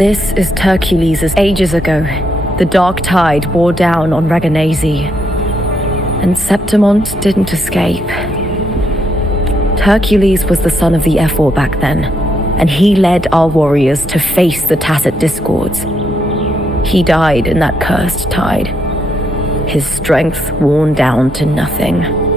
This is Hercules' ages ago. The dark tide wore down on Reganese, and Septimont didn't escape. Hercules was the son of the Ephor back then, and he led our warriors to face the Tacit Discords. He died in that cursed tide, his strength worn down to nothing.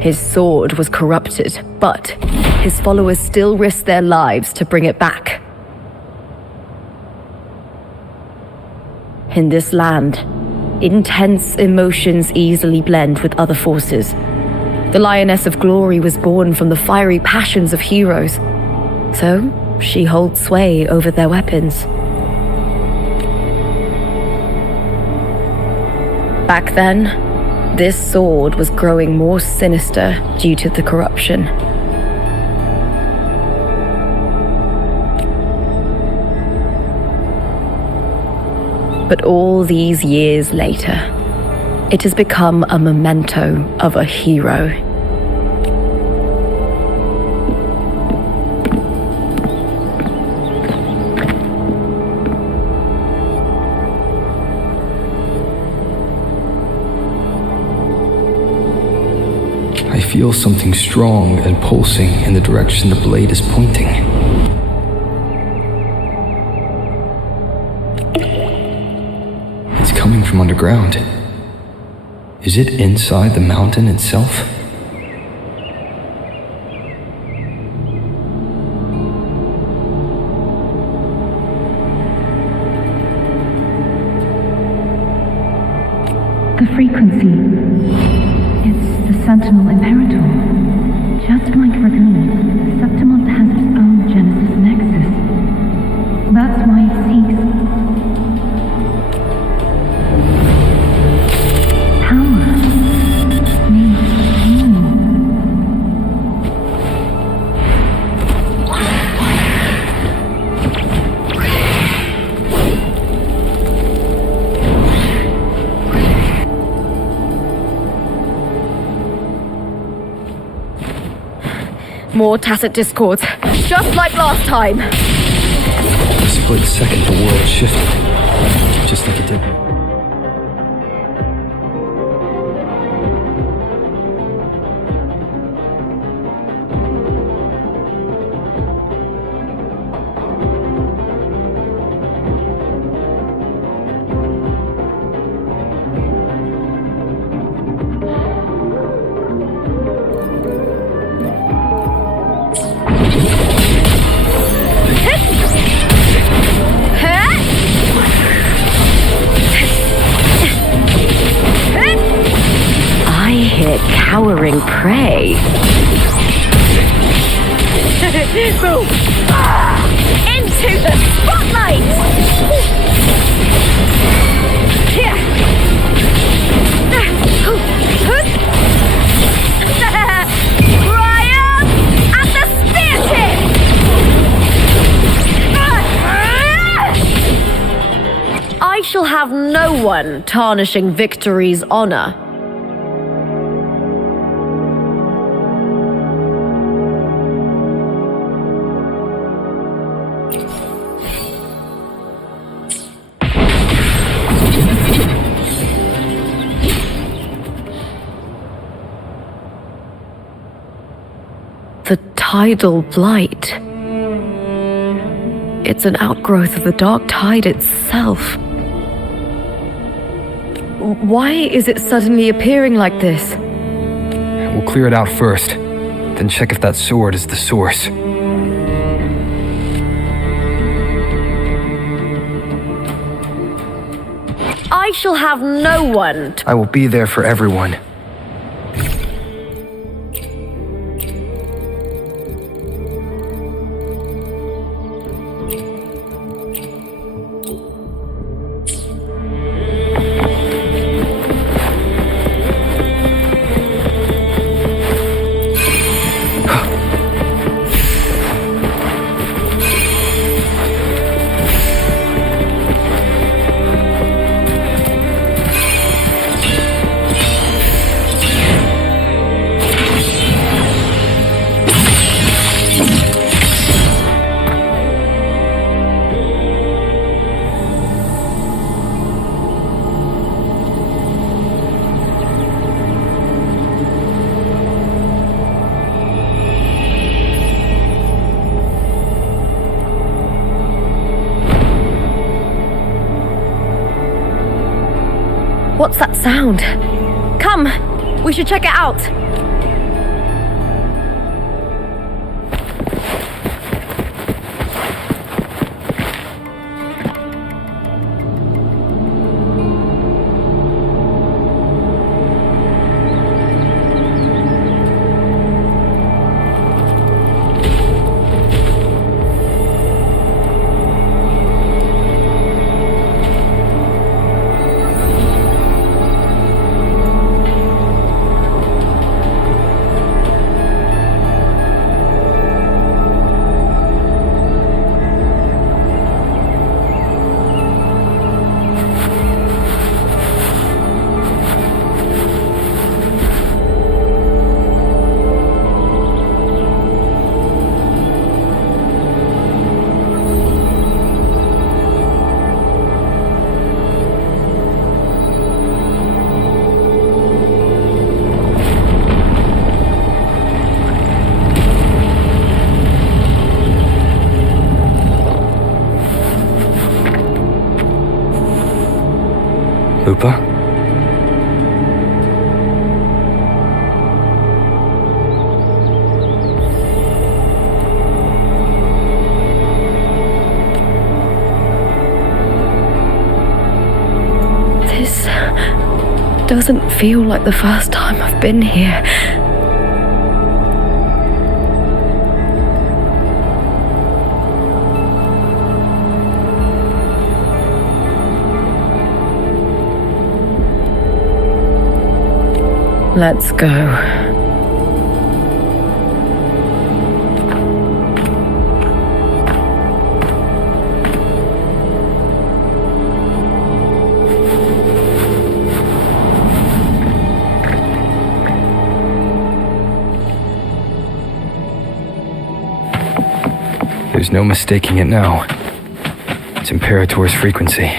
His sword was corrupted, but his followers still risked their lives to bring it back. In this land, intense emotions easily blend with other forces. The Lioness of Glory was born from the fiery passions of heroes, so she holds sway over their weapons. Back then, this sword was growing more sinister due to the corruption. But all these years later, it has become a memento of a hero. I feel something strong and pulsing in the direction the blade is pointing. It's coming from underground. Is it inside the mountain itself? The frequency. It's the Sentinel Imperator. Just like Raguni, Septimont has its own Genesis Nexus. That's why it seeks power. Needs healing. More Tacit Discords, just like last time. A split second, the world shifted, just like it did. Cowering prey. Move! Into the spotlight! Here! Triumph at the spear tip! I shall have no one tarnishing victory's honor. The tidal blight. It's an outgrowth of the dark tide itself. Why is it suddenly appearing like this? We'll clear it out first, then check if that sword is the source. I shall have no one. I will be there for everyone. What's that sound? Come! We should check it out! Lupa? This doesn't feel like the first time I've been here. Let's go. There's no mistaking it now. It's Imperator's frequency.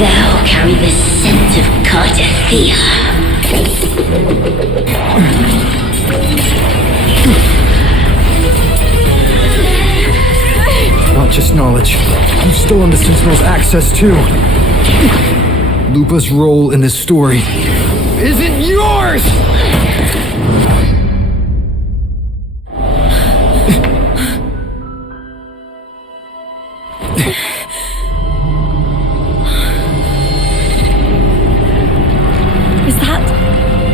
Thou carry the scent of Cardathea. Not just knowledge. You've stolen the Sentinel's access too. Lupa's role in this story isn't yours!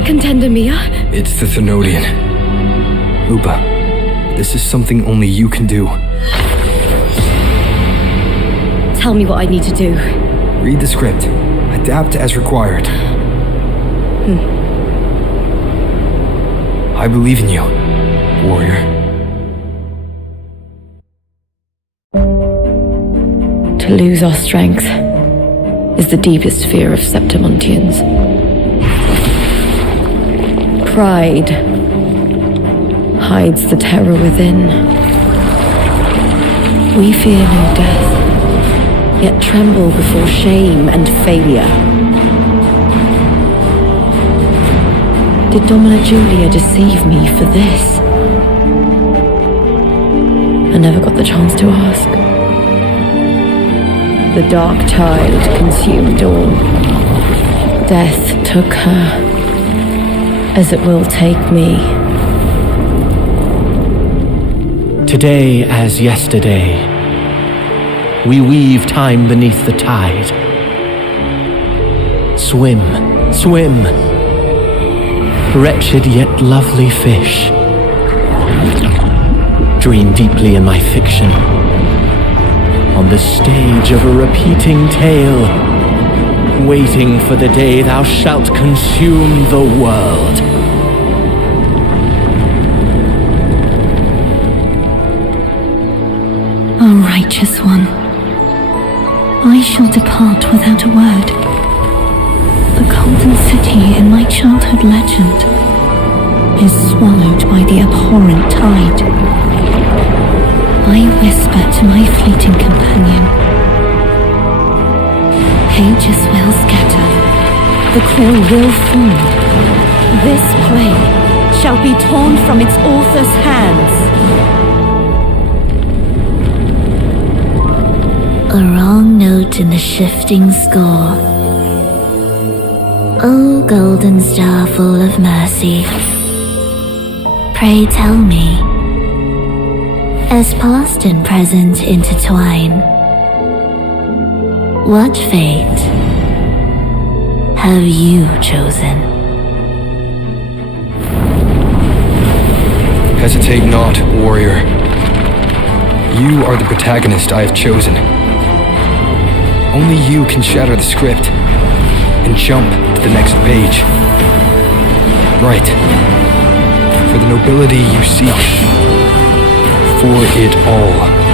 Contender Mia? It's the Thenodian. Lupa, this is something only you can do. Tell me what I need to do. Read the script. Adapt as required. I believe in you, warrior. To lose our strength is the deepest fear of Septimontians. Pride hides the terror within. We fear no death, yet tremble before shame and failure. Did Domina Julia deceive me for this? I never got the chance to ask. The dark tide consumed all. Death took her, as it will take me. Today as yesterday, we weave time beneath the tide. Swim, swim, wretched yet lovely fish. Dream deeply in my fiction, on the stage of a repeating tale, waiting for the day thou shalt consume the world. O righteous one, I shall depart without a word. The golden city in my childhood legend is swallowed by the abhorrent tide. I whisper to my fleeting companion. Pages will scatter, the quill will fall. This play shall be torn from its author's hands. A wrong note in the shifting score. O golden star full of mercy, pray tell me, as past and present intertwine, what fate have you chosen? Hesitate not, warrior. You are the protagonist I have chosen. Only you can shatter the script and jump to the next page. Right. For the nobility you seek. For it all.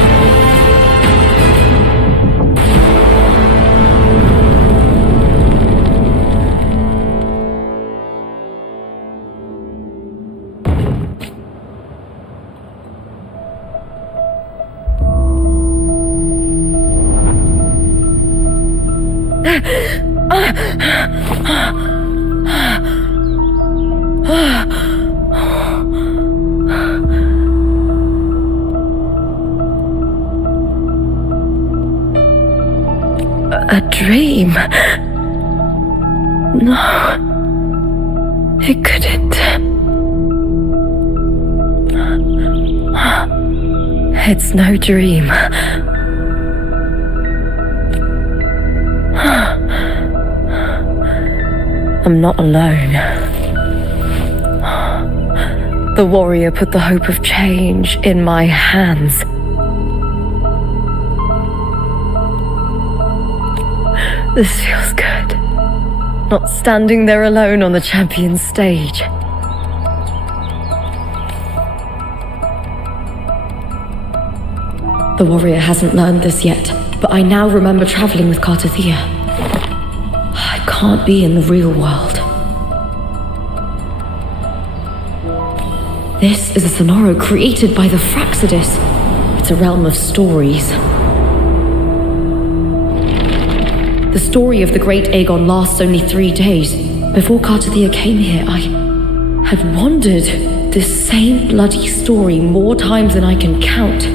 A dream? No, it couldn't. It's no dream. I'm not alone. The warrior put the hope of change in my hands. This feels good. Not standing there alone on the champion's stage. The warrior hasn't learned this yet, but I now remember traveling with Cartathea. I can't be in the real world. This is a Sonoro created by the Fraxidus. It's a realm of stories. The story of the great Aegon lasts only 3 days. Before Cartathea came here, I had wandered this same bloody story more times than I can count.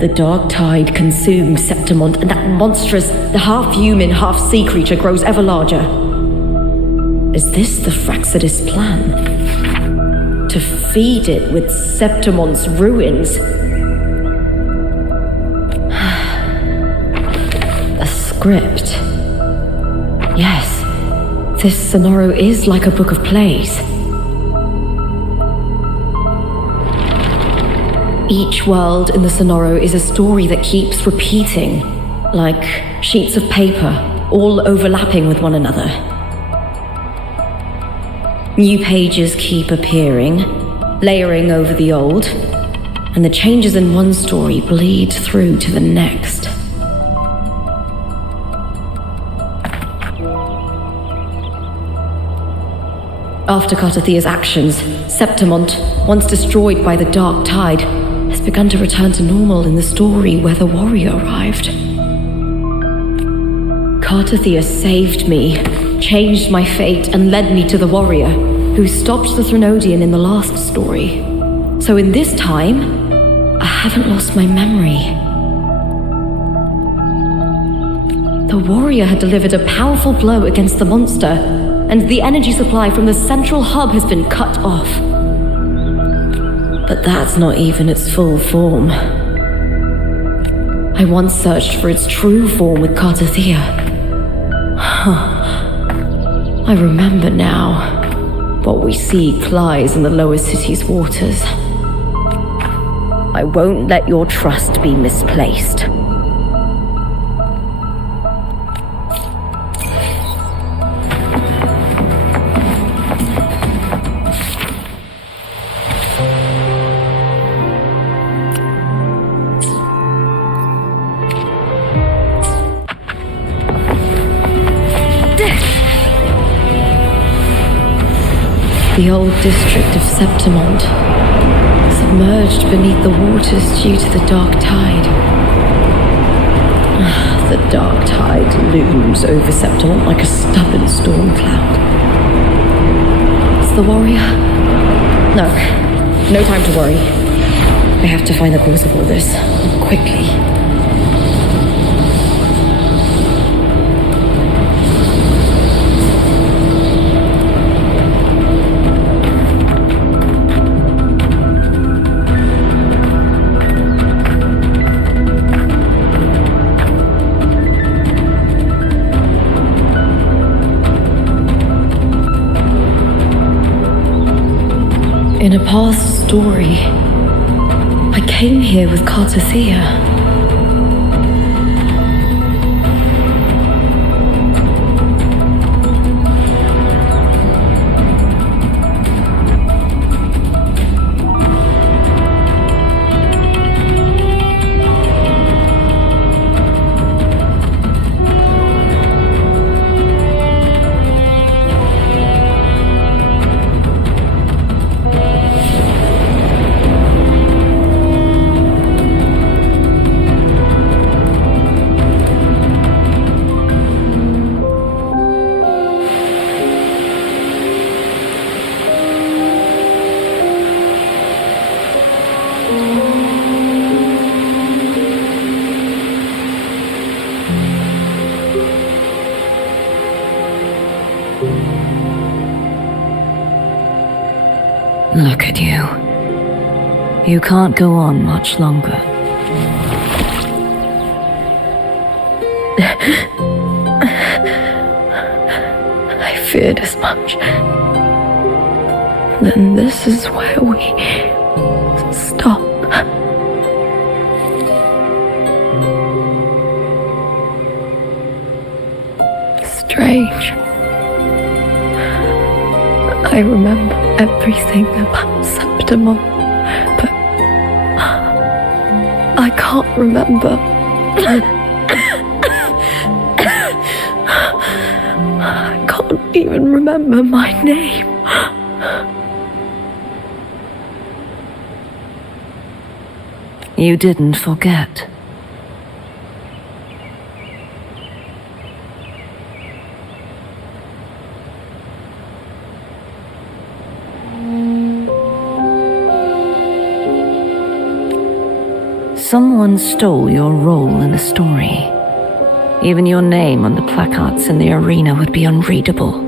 The dark tide consumes Septimont, and that monstrous, half-human, half-sea creature grows ever larger. Is this the Fraxidus plan? To feed it with Septimont's ruins? A script. Yes, this Sonoro is like a book of plays. Each world in the Sonoro is a story that keeps repeating, like sheets of paper, all overlapping with one another. New pages keep appearing, layering over the old, and the changes in one story bleed through to the next. After Cartathea's actions, Septimont, once destroyed by the dark tide, has begun to return to normal in the story where the warrior arrived. Cartathea saved me, changed my fate, and led me to the warrior, who stopped the Threnodian in the last story. So in this time, I haven't lost my memory. The warrior had delivered a powerful blow against the monster, and the energy supply from the central hub has been cut off. But that's not even its full form. I once searched for its true form with Cartathea. I remember now. What we seek lies in the lower city's waters. I won't let your trust be misplaced. The old district of Septimont, submerged beneath the waters due to the dark tide. The dark tide looms over Septimont like a stubborn storm cloud. It's the warrior. No time to worry. I have to find the cause of all this, quickly. In a past story, I came here with Cartothea. Look at you. You can't go on much longer. I feared as much. Then this is where we stop. Strange. I remember everything about Septimont, but I can't remember. I can't even remember my name. You didn't forget. Someone stole your role in the story. Even your name on the placards in the arena would be unreadable.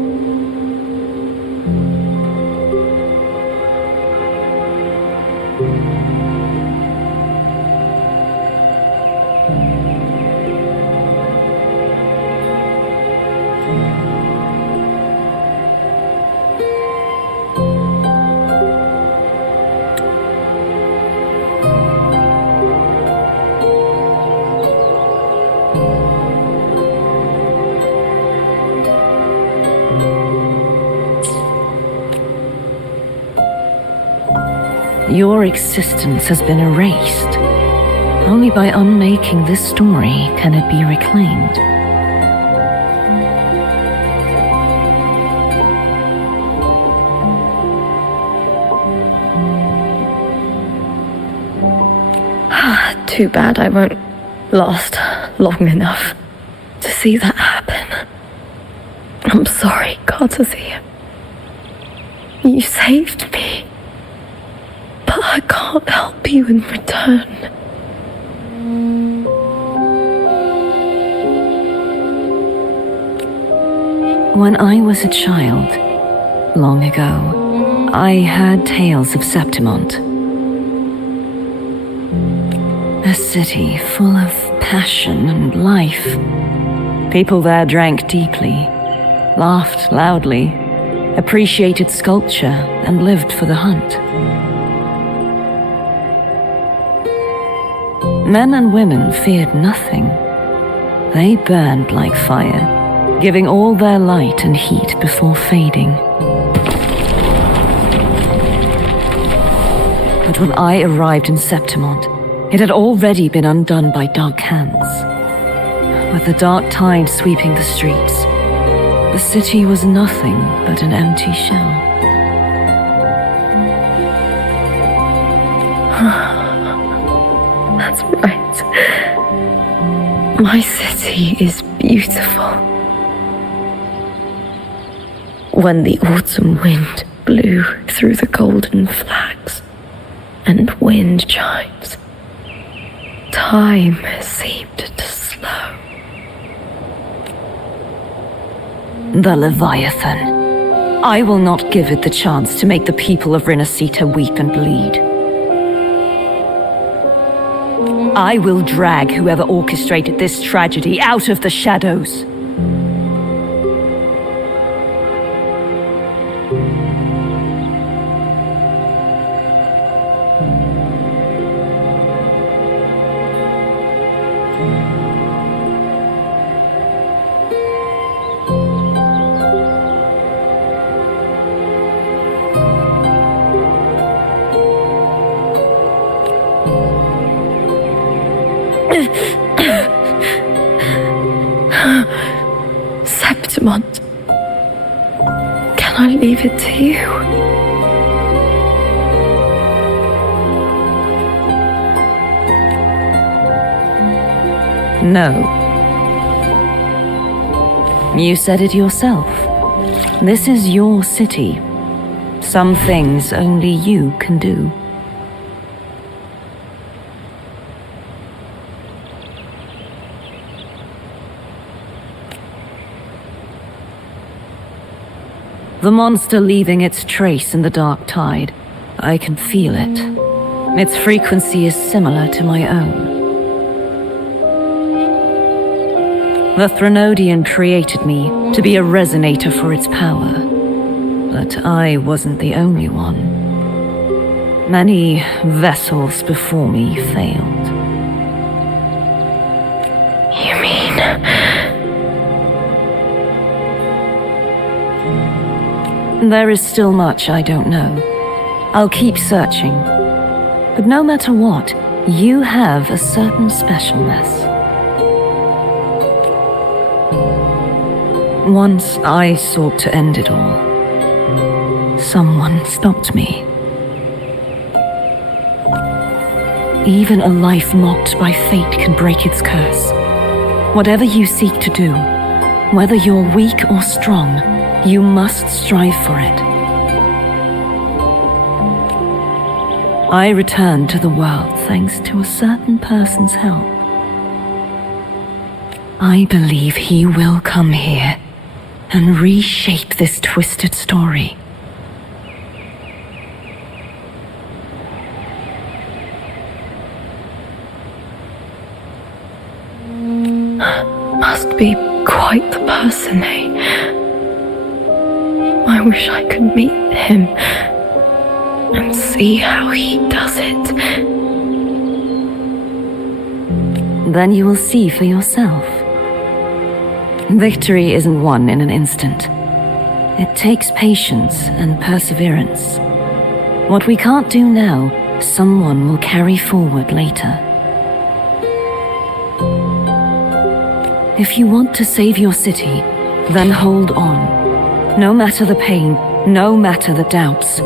Your existence has been erased. Only by unmaking this story can it be reclaimed. Too bad I won't last long enough to see that happen. I'm sorry, Cartothea. You saved me. But I can't help you in return. When I was a child, long ago, I heard tales of Septimont. A city full of passion and life. People there drank deeply, laughed loudly, appreciated sculpture, and lived for the hunt. Men and women feared nothing. They burned like fire, giving all their light and heat before fading. But when I arrived in Septimont, it had already been undone by dark hands. With the dark tide sweeping the streets, the city was nothing but an empty shell. My city is beautiful. When the autumn wind blew through the golden flags and wind chimes, time seemed to slow. The Leviathan. I will not give it the chance to make the people of Rinasita weep and bleed. I will drag whoever orchestrated this tragedy out of the shadows. Septimont, can I leave it to you? No. You said it yourself. This is your city. Some things only you can do. The monster leaving its trace in the dark tide. I can feel it. Its frequency is similar to my own. The Threnodian created me to be a resonator for its power. But I wasn't the only one. Many vessels before me failed. You mean... There is still much I don't know. I'll keep searching. But no matter what, you have a certain specialness. Once I sought to end it all. Someone stopped me. Even a life mocked by fate can break its curse. Whatever you seek to do, whether you're weak or strong, you must strive for it. I returned to the world thanks to a certain person's help. I believe he will come here and reshape this twisted story. Must be quite the person, eh? I wish I could meet him and see how he does it. Then you will see for yourself. Victory isn't won in an instant. It takes patience and perseverance. What we can't do now, someone will carry forward later. If you want to save your city, then hold on. No matter the pain, no matter the doubts,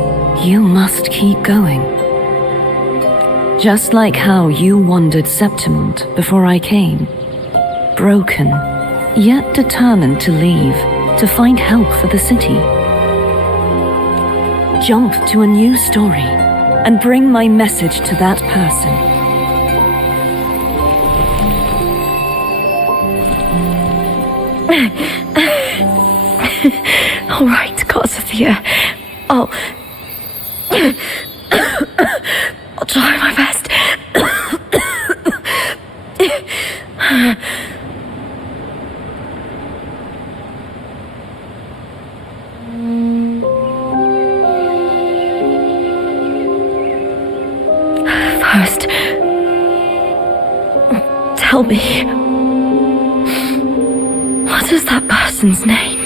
you must keep going. Just like how you wandered Septimont before I came. Broken, yet determined to leave, to find help for the city. Jump to a new story and bring my message to that person. All right, Garcia. I'll try my best. First, tell me, what is that person's name?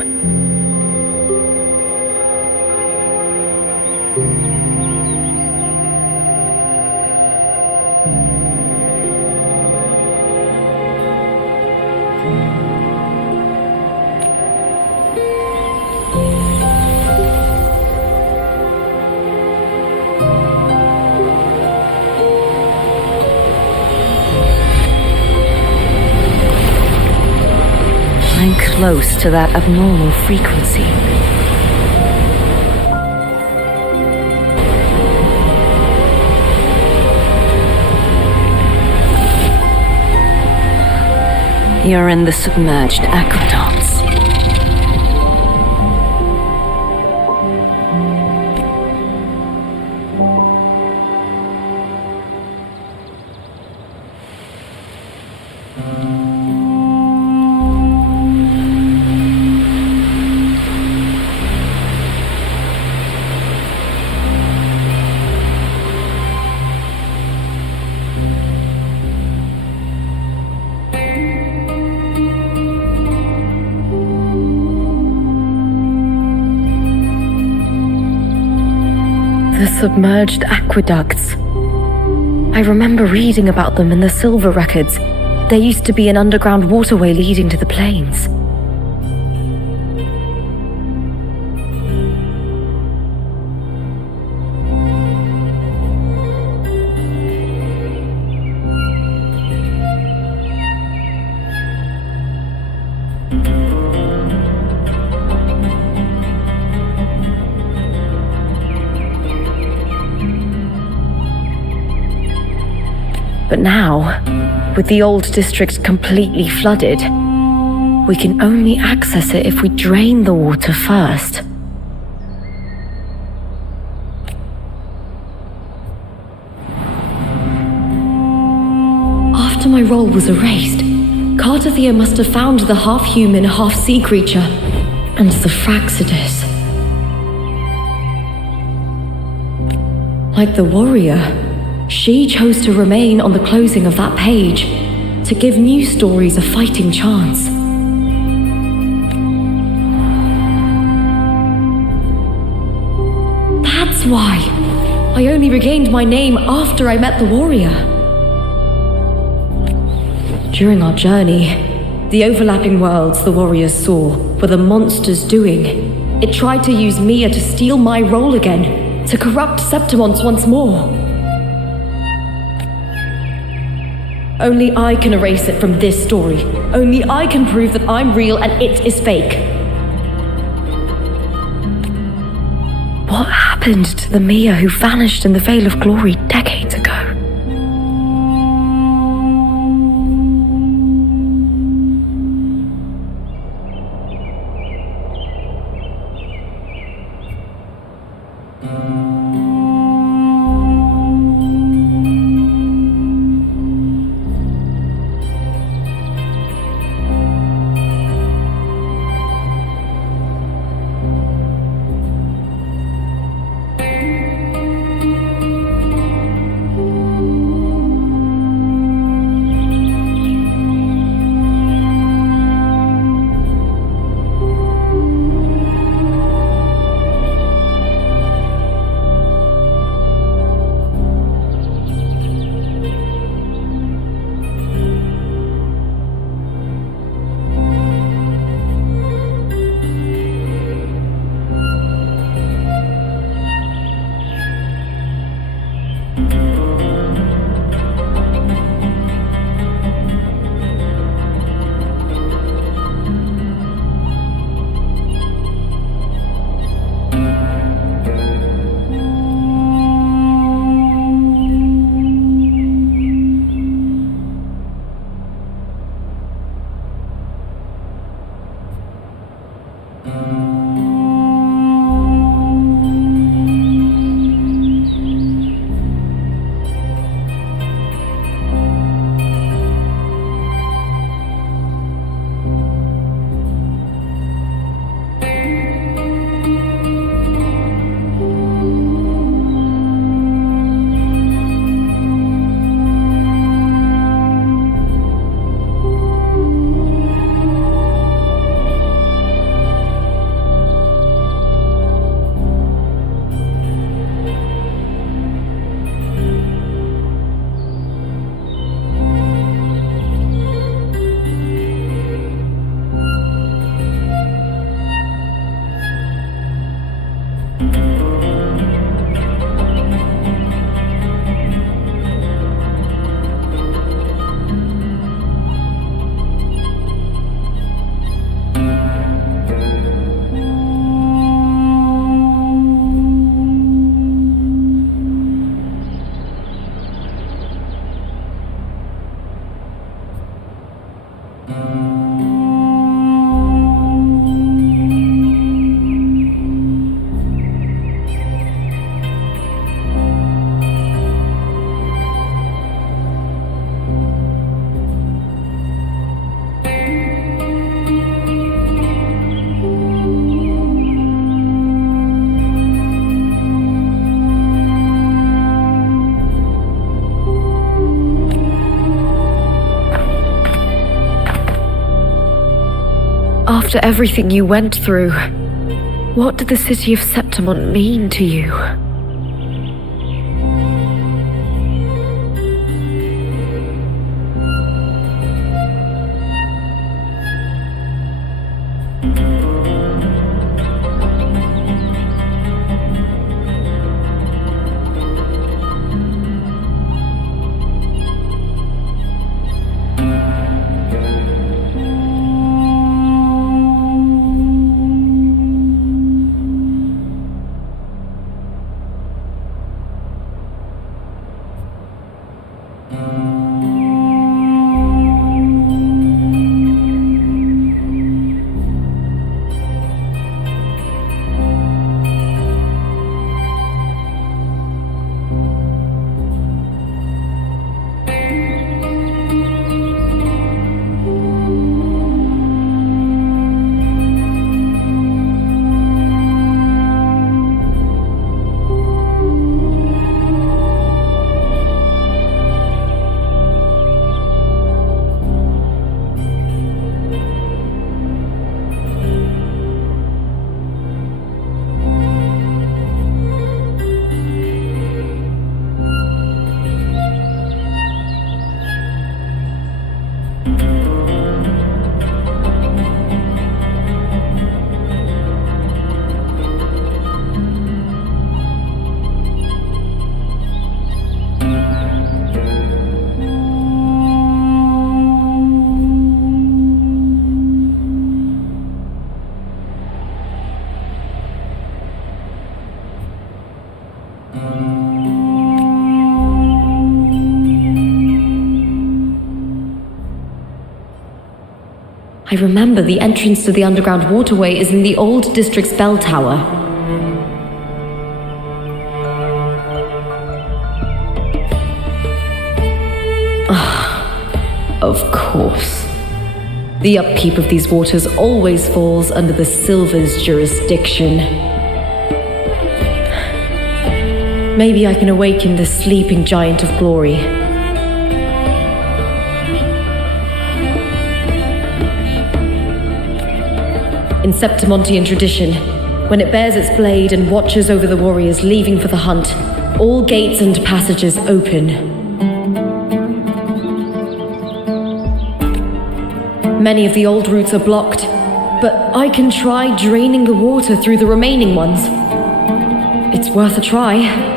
I'm close to that abnormal frequency. You're in the submerged aqueducts. The submerged aqueducts. I remember reading about them in the silver records. There used to be an underground waterway leading to the plains. But now, with the old district completely flooded, we can only access it if we drain the water first. After my role was erased, Cartathea must have found the half-human, half-sea creature and the Fraxidus. Like the warrior, she chose to remain on the closing of that page, to give new stories a fighting chance. That's why I only regained my name after I met the warrior. During our journey, the overlapping worlds the warriors saw were the monster's doing. It tried to use Mia to steal my role again, to corrupt Septimont once more. Only I can erase it from this story. Only I can prove that I'm real and it is fake. What happened to the Mia who vanished in the Veil of Glory decades ago? After everything you went through, what did the city of Septimont mean to you? I remember the entrance to the underground waterway is in the old district's bell tower. Of course. The upkeep of these waters always falls under the Silver's jurisdiction. Maybe I can awaken the sleeping giant of glory. In Septimontian tradition, when it bears its blade and watches over the warriors leaving for the hunt, all gates and passages open. Many of the old routes are blocked, but I can try draining the water through the remaining ones. It's worth a try.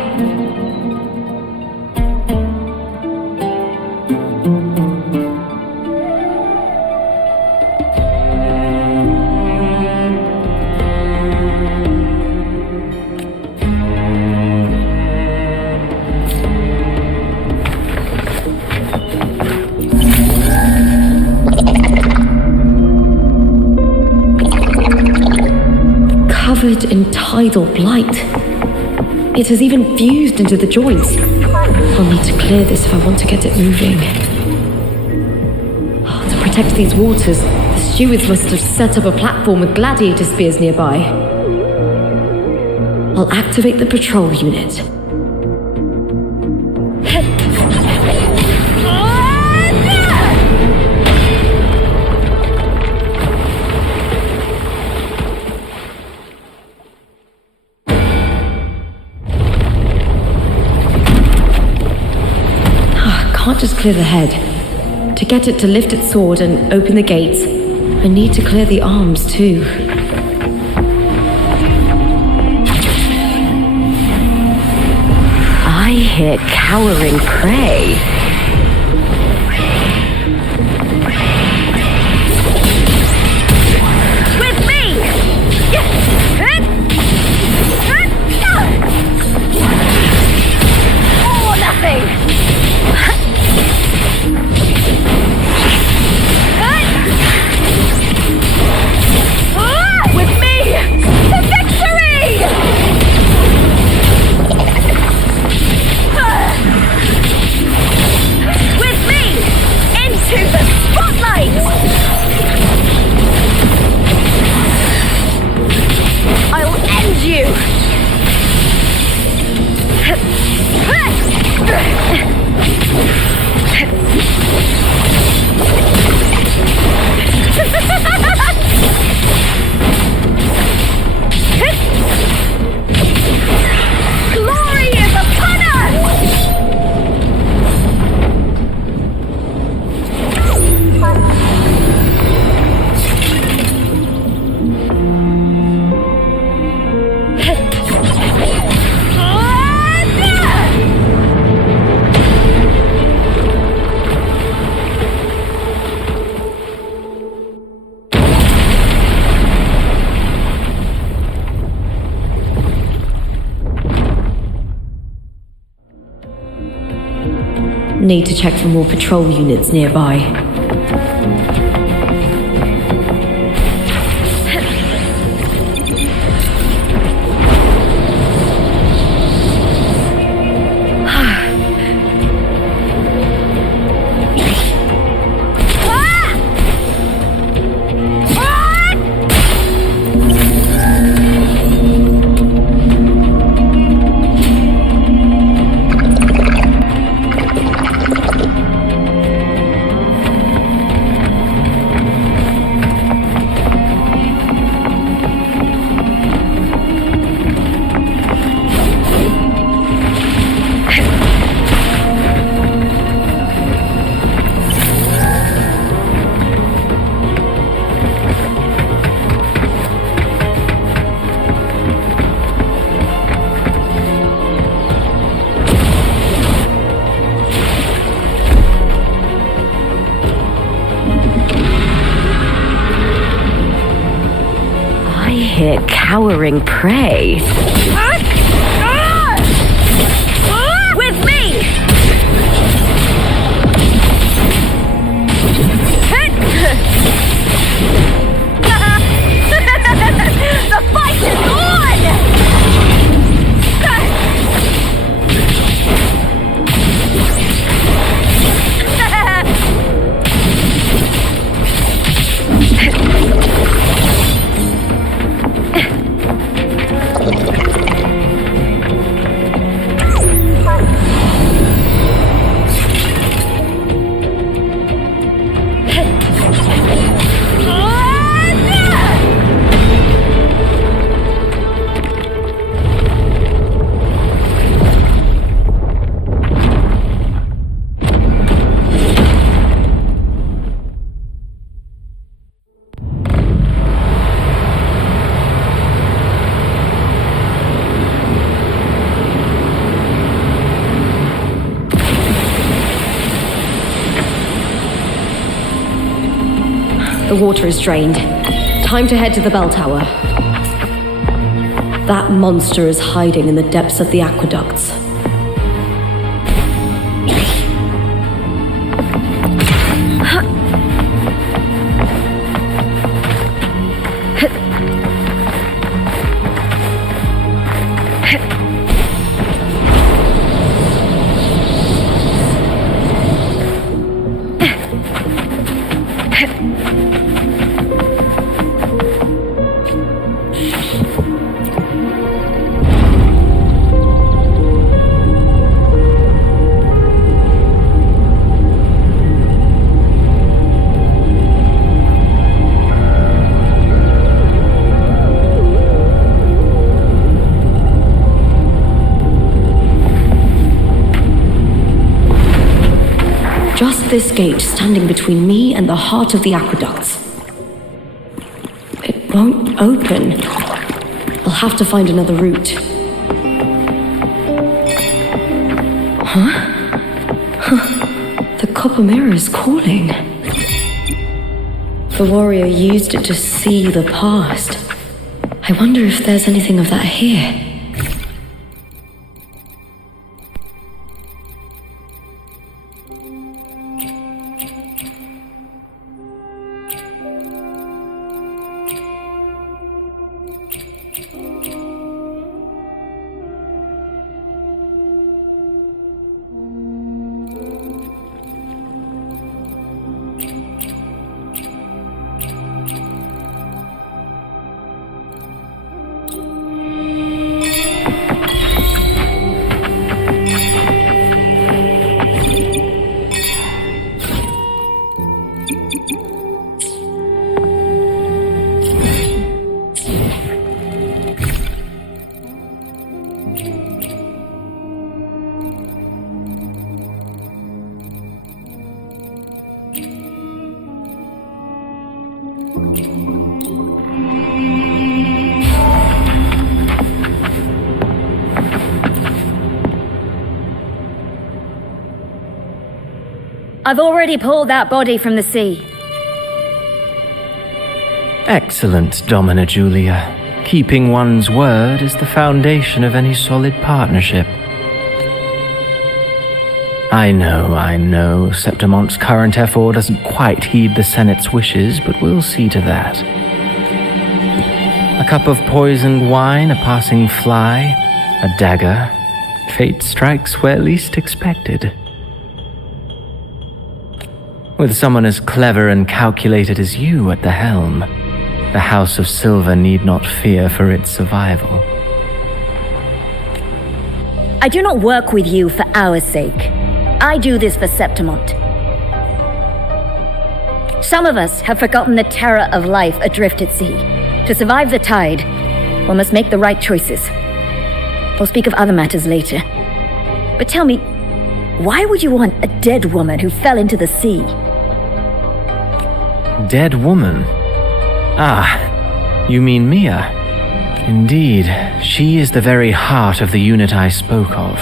Covered in tidal blight. It has even fused into the joints. I'll need to clear this if I want to get it moving. To protect these waters, the stewards must have set up a platform with gladiator spears nearby. I'll activate the patrol unit. Can't just clear the head. To get it to lift its sword and open the gates, I need to clear the arms too. I hear cowering prey. With me! Oh, nothing! Need to check for more patrol units nearby. Cowering prey. With me! The fight is on! The water is drained. Time to head to the bell tower. That monster is hiding in the depths of the aqueducts. Just this gate standing between me and the heart of the aqueducts. It won't open. I'll have to find another route. The copper mirror is calling. The warrior used it to see the past. I wonder if there's anything of that here. I've already pulled that body from the sea. Excellent, Domina Julia. Keeping one's word is the foundation of any solid partnership. I know. Septimont's current effort doesn't quite heed the Senate's wishes, but we'll see to that. A cup of poisoned wine, a passing fly, a dagger. Fate strikes where least expected. With someone as clever and calculated as you at the helm, the House of Silver need not fear for its survival. I do not work with you for our sake. I do this for Septimont. Some of us have forgotten the terror of life adrift at sea. To survive the tide, one must make the right choices. We'll speak of other matters later. But tell me, why would you want a dead woman who fell into the sea? Dead woman? Ah, you mean Mia? Indeed, she is the very heart of the unit I spoke of.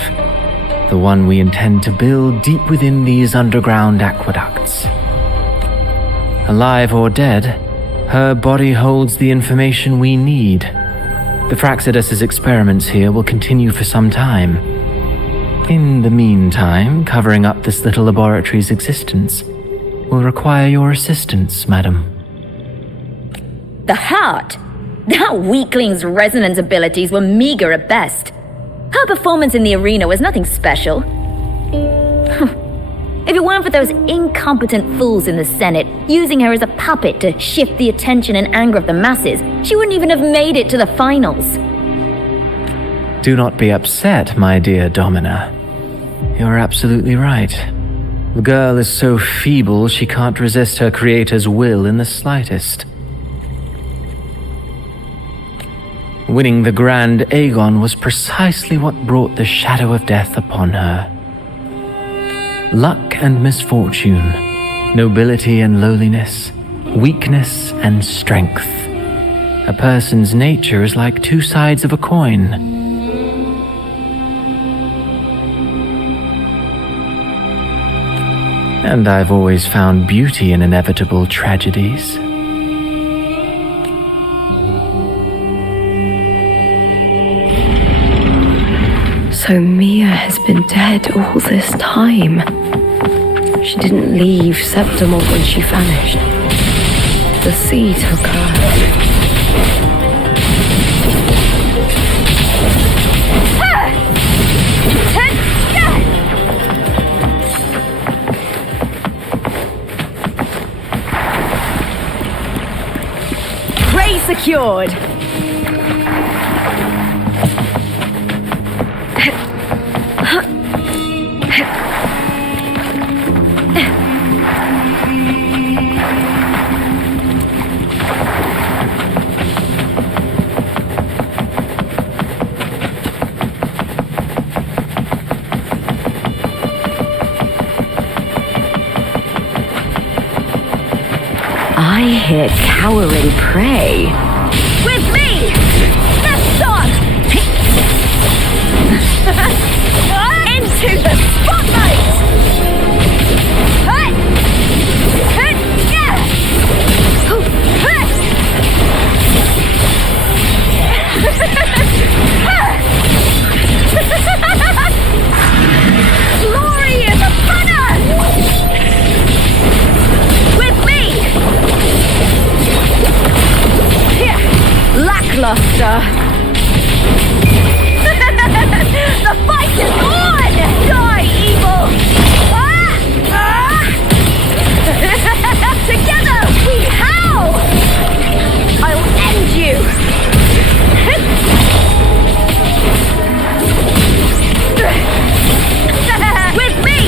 The one we intend to build deep within these underground aqueducts. Alive or dead, her body holds the information we need. The Fraxidus's experiments here will continue for some time. In the meantime, covering up this little laboratory's existence will require your assistance, madam. The heart? That weakling's resonance abilities were meager at best. Her performance in the arena was nothing special. If it weren't for those incompetent fools in the Senate using her as a puppet to shift the attention and anger of the masses, she wouldn't even have made it to the finals. Do not be upset, my dear Domina. You're absolutely right. The girl is so feeble she can't resist her creator's will in the slightest. Winning the Grand Aegon was precisely what brought the shadow of death upon her. Luck and misfortune, nobility and lowliness, weakness and strength. A person's nature is like two sides of a coin. And I've always found beauty in inevitable tragedies. So Mia has been dead all this time. She didn't leave Septimont when she vanished. The sea took her. Prey secured! I hear cowering prey. With me! Let's on! Into the spotlight! Glory is upon us! With me! Lackluster! The fight is on! Die, evil! Together we howl! I'll end you! With me!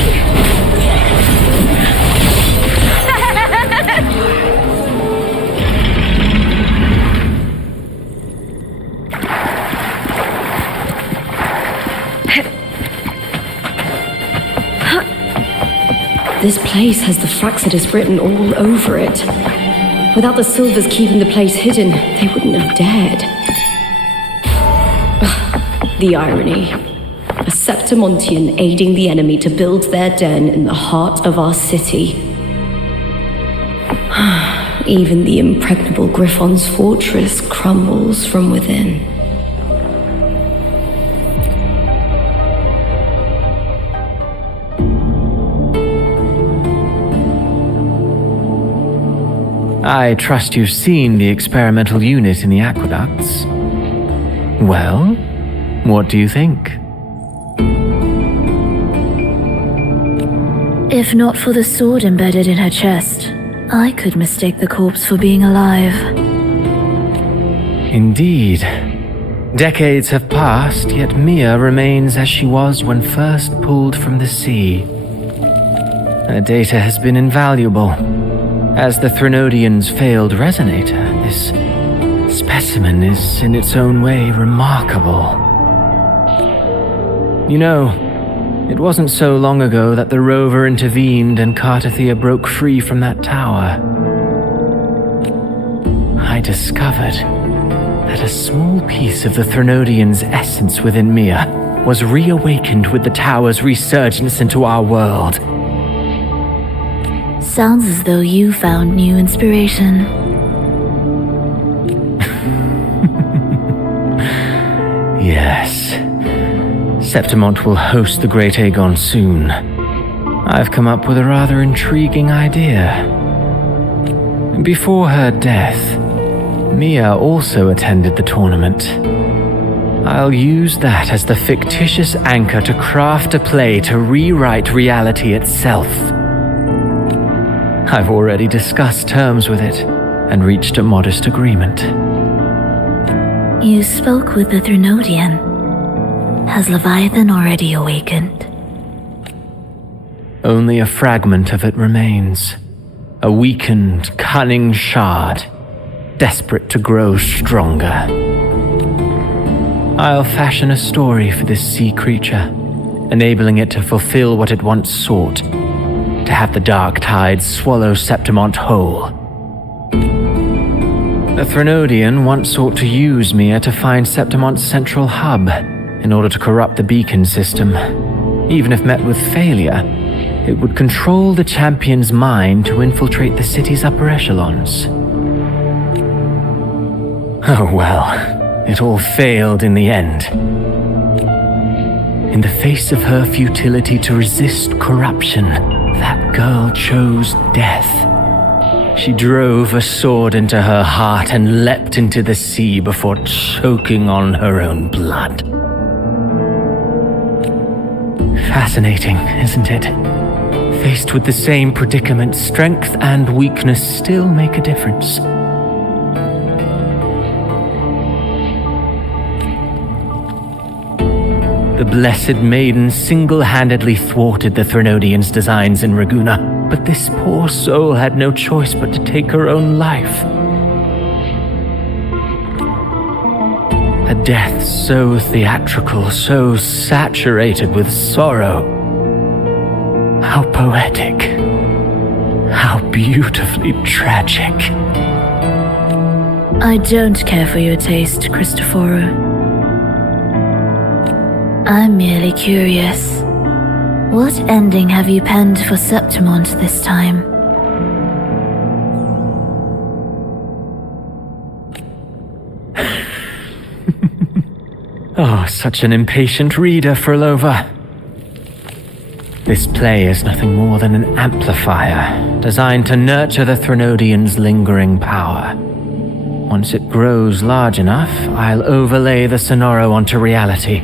This place has the Fraxidus written all over it. Without the Silvers keeping the place hidden, they wouldn't have dared. The irony. A Septimontian aiding the enemy to build their den in the heart of our city. Even the impregnable Griffon's fortress crumbles from within. I trust you've seen the experimental unit in the aqueducts. Well, what do you think? If not for the sword embedded in her chest, I could mistake the corpse for being alive. Indeed. Decades have passed, yet Mia remains as she was when first pulled from the sea. Her data has been invaluable. As the Threnodian's failed resonator, this specimen is in its own way remarkable. You know, it wasn't so long ago that the rover intervened and Cartathea broke free from that tower. I discovered that a small piece of the Threnodian's essence within Mia was reawakened with the tower's resurgence into our world. Sounds as though you found new inspiration. Yes. Septimont will host the Great Aegon soon. I've come up with a rather intriguing idea. Before her death, Mia also attended the tournament. I'll use that as the fictitious anchor to craft a play to rewrite reality itself. I've already discussed terms with it and reached a modest agreement. You spoke with the Threnodian. Has Leviathan already awakened? Only a fragment of it remains. A weakened, cunning shard, desperate to grow stronger. I'll fashion a story for this sea creature, enabling it to fulfill what it once sought, to have the dark tides swallow Septimont whole. The Threnodian once sought to use Mia to find Septimont's central hub, in order to corrupt the beacon system. Even if met with failure, it would control the champion's mind to infiltrate the city's upper echelons. Oh well, it all failed in the end. In the face of her futility to resist corruption, that girl chose death. She drove a sword into her heart and leapt into the sea before choking on her own blood. Fascinating, isn't it? Faced with the same predicament, strength and weakness still make a difference. The Blessed Maiden single-handedly thwarted the Threnodian's designs in Raguna, but this poor soul had no choice but to take her own life. A death so theatrical, so saturated with sorrow. How poetic. How beautifully tragic. I don't care for your taste, Cristoforo. I'm merely curious. What ending have you penned for Septimont this time? Oh, such an impatient reader, Frolova. This play is nothing more than an amplifier, designed to nurture the Threnodian's lingering power. Once it grows large enough, I'll overlay the Sonoro onto reality.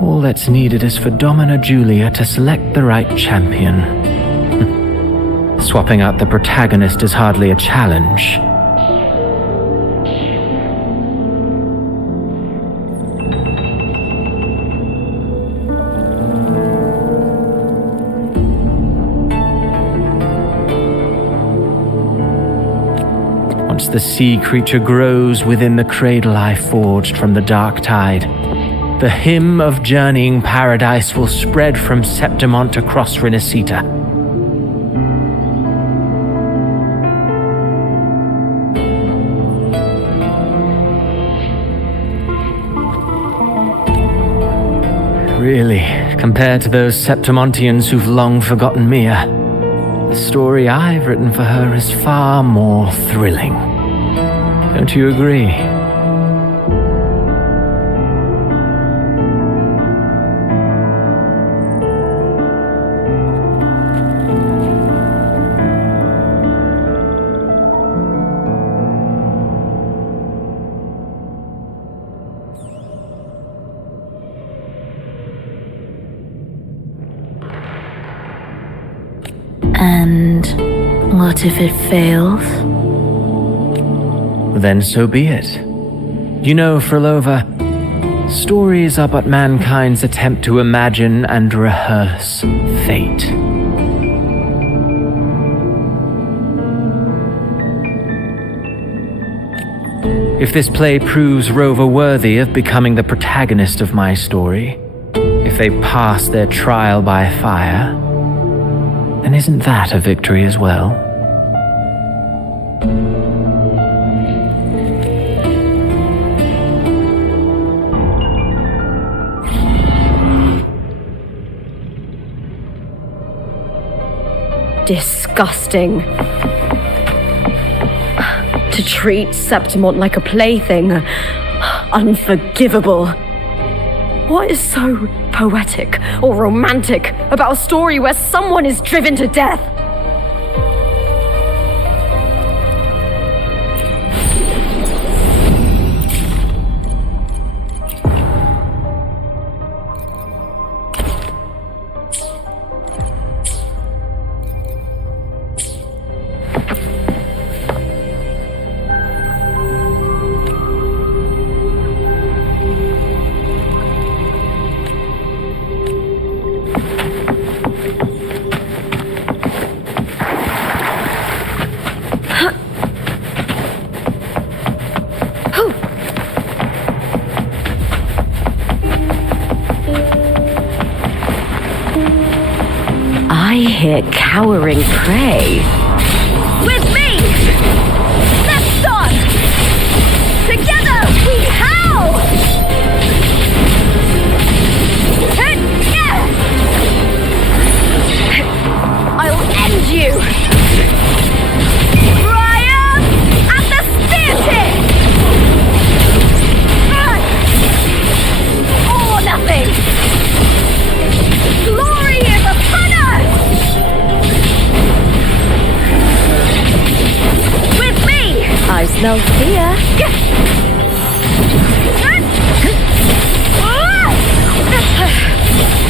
All that's needed is for Domina Julia to select the right champion. Swapping out the protagonist is hardly a challenge. Once the sea creature grows within the cradle I forged from the dark tide, the hymn of journeying paradise will spread from Septimont across Renacita. Really, compared to those Septimontians who've long forgotten Mia, the story I've written for her is far more thrilling. Don't you agree? And what if it fails? Then so be it. You know, Frolova, stories are but mankind's attempt to imagine and rehearse fate. If this play proves Rover worthy of becoming the protagonist of my story, if they pass their trial by fire, then isn't that a victory as well? Disgusting. To treat Septimont like a plaything. Unforgivable. What is so poetic or romantic about a story where someone is driven to death? I hear cowering prey. With me! Let's start! Together we howl! I'll end you! Triumph at the spear tip! All or nothing! Glory is upon us! With me! I smell fear.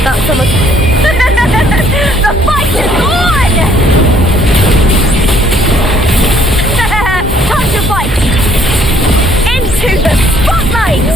That's so much. The fight is on! Time to fight! Into the spotlight!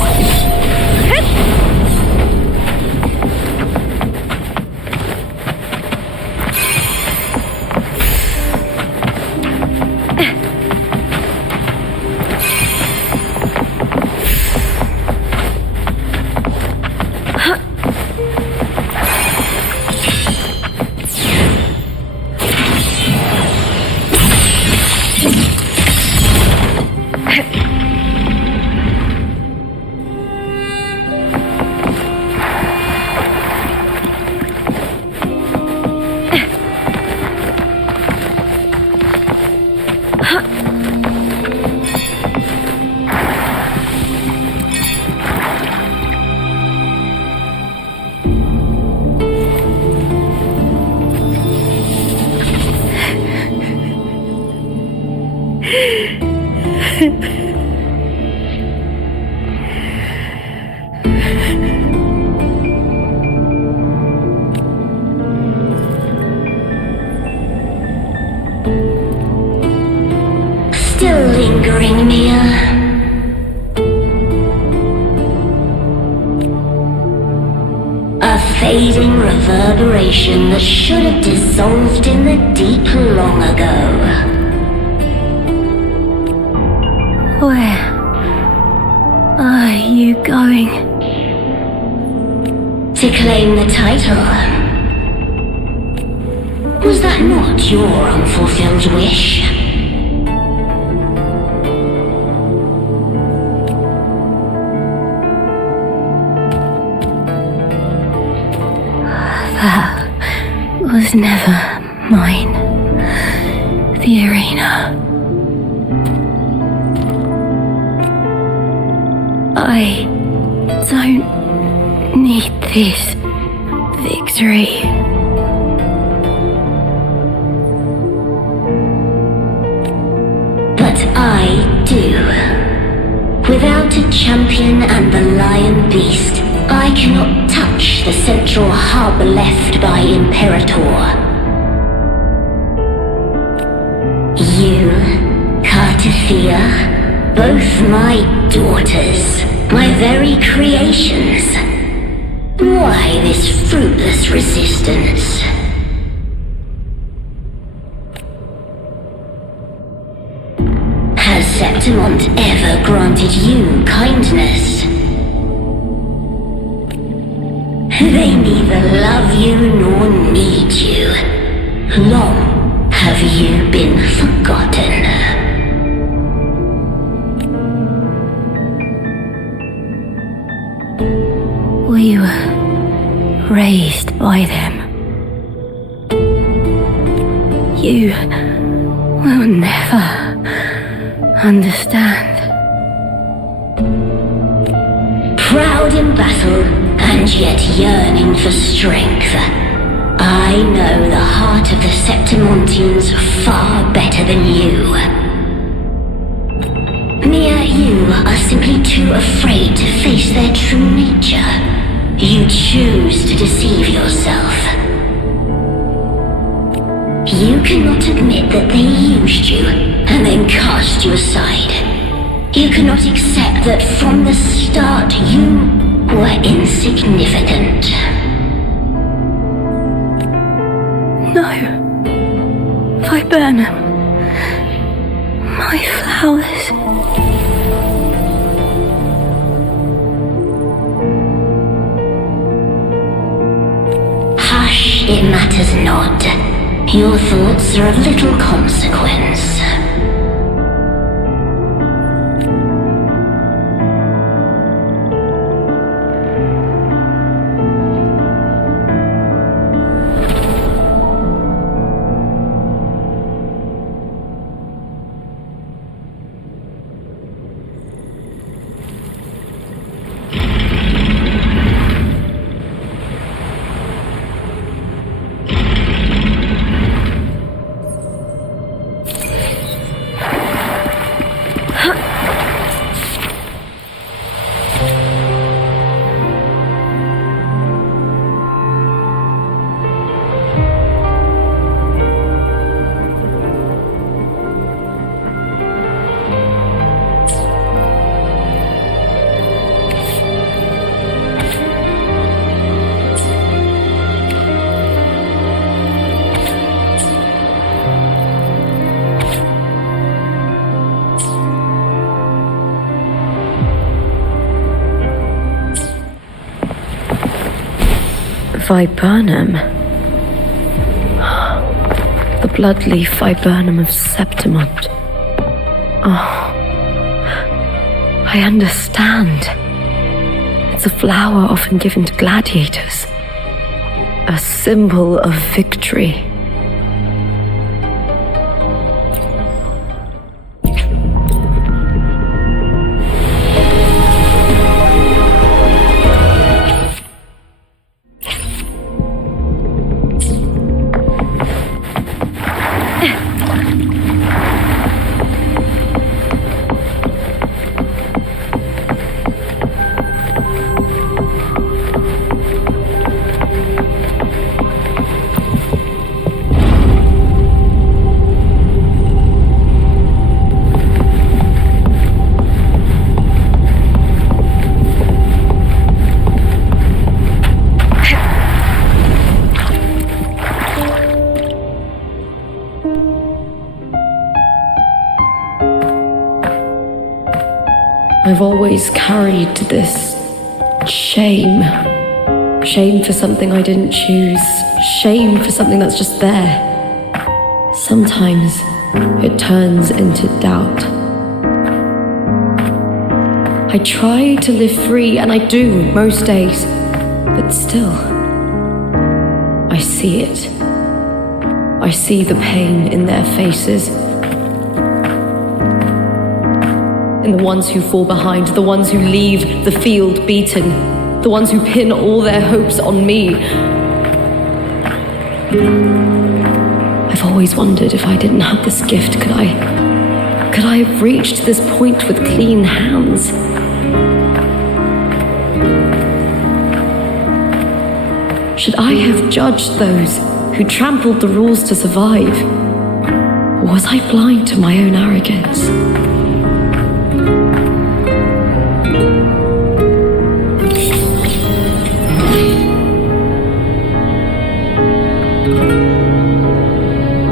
Still lingering, Mia. A fading reverberation that should have dissolved in the deep long ago. Where are you going? To claim the title. Was that not your unfulfilled wish? was never mine. The arena. I don't need this victory. But I do. Without a champion and the lion beast, I cannot touch the central hub left by Imperator. You, Cartithia, both my daughters, my very creations. Why this fruitless resistance? Has Septimont ever granted you kindness? They neither love you nor need you. Long have you been forgotten. We were raised by them. You will never understand. Proud in battle, and yet yearning for strength. I know the heart of the Septimontians far better than you. Mere you are simply too afraid to face their true nature. You choose to deceive yourself. You cannot admit that they used you and then cast you aside. You cannot accept that from the start you were insignificant. No. Viburnum. My flowers. Hush, it matters not. Your thoughts are of little consequence. Viburnum. The bloodleaf viburnum of Septimont. Oh, I understand. It's a flower often given to gladiators. A symbol of victory. I've always carried this shame. Shame for something I didn't choose. Shame for something that's just there. Sometimes it turns into doubt. I try to live free, and I do most days. But still, I see it I see the pain in their faces. In the ones who fall behind, the ones who leave the field beaten, the ones who pin all their hopes on me. I've always wondered if I didn't have this gift, could I have reached this point with clean hands? Should I have judged those who trampled the rules to survive? Or was I blind to my own arrogance?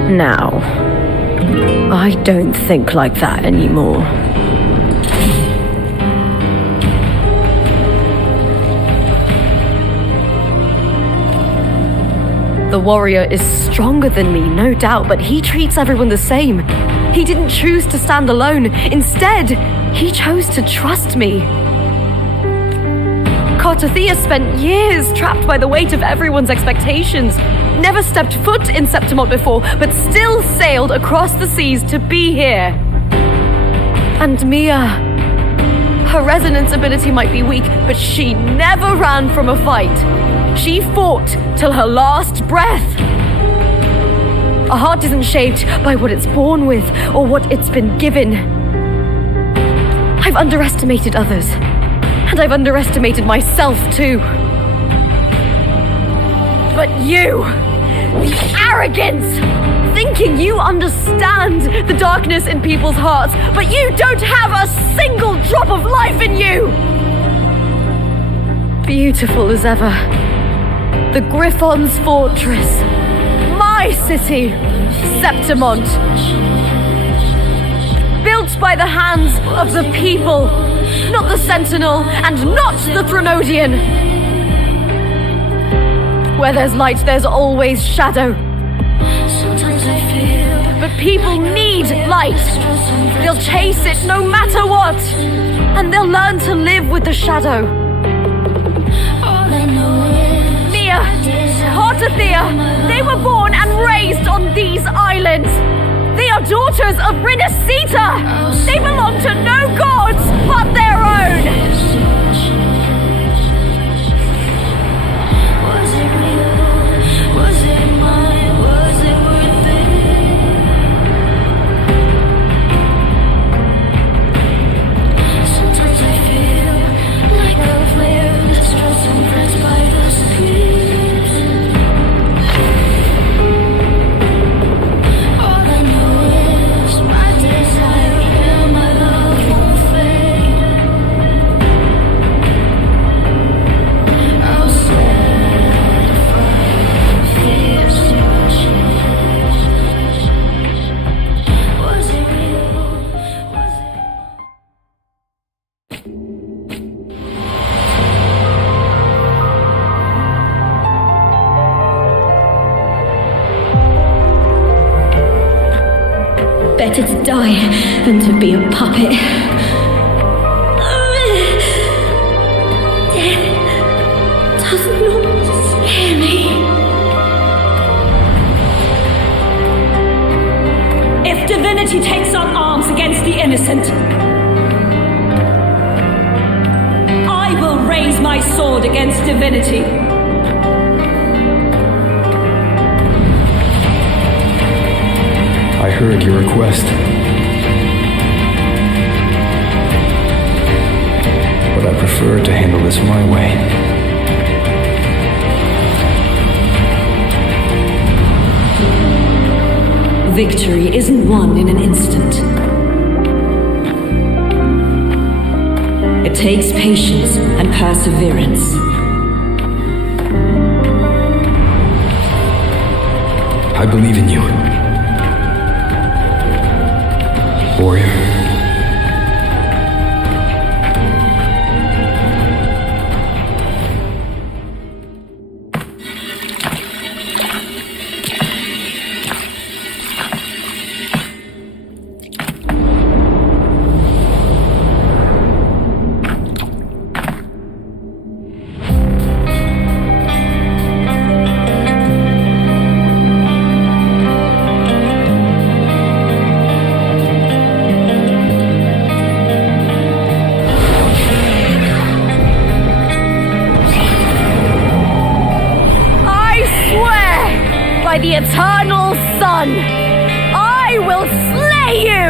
Now, I don't think like that anymore. The warrior is stronger than me, no doubt, but he treats everyone the same. He didn't choose to stand alone. Instead, he chose to trust me. Cartothea spent years trapped by the weight of everyone's expectations. Never stepped foot in Septimont before, but still sailed across the seas to be here. And Mia, her resonance ability might be weak, but she never ran from a fight. She fought till her last breath. A heart isn't shaped by what it's born with or what it's been given. I've underestimated others, and I've underestimated myself too. But you, the arrogance, thinking you understand the darkness in people's hearts, but you don't have a single drop of life in you. Beautiful as ever, the Griffon's fortress, my city, Septimont, built by the hands of the people, not the Sentinel and not the Threnodian. Where there's light, there's always shadow. But people need light. They'll chase it no matter what, and they'll learn to live with the shadow. Mia, Cartothea, they were born and raised on these islands. They are daughters of Rinasita. They belong to no gods but their own. Was it mine? Was it worth it? Sometimes I feel like a flare that's just impressed by the streets. All I know is my desire and my love won't fade. I'll set a fire, fierce emotions. Was it real? Was it? Better to die than to be a puppet. Death does not scare me. If divinity takes up arms against the innocent, I will raise my sword against divinity. I heard your request. But I prefer to handle this my way. Victory isn't won in an instant. It takes patience and perseverance. I believe in you, warrior. eternal sun! I will slay you!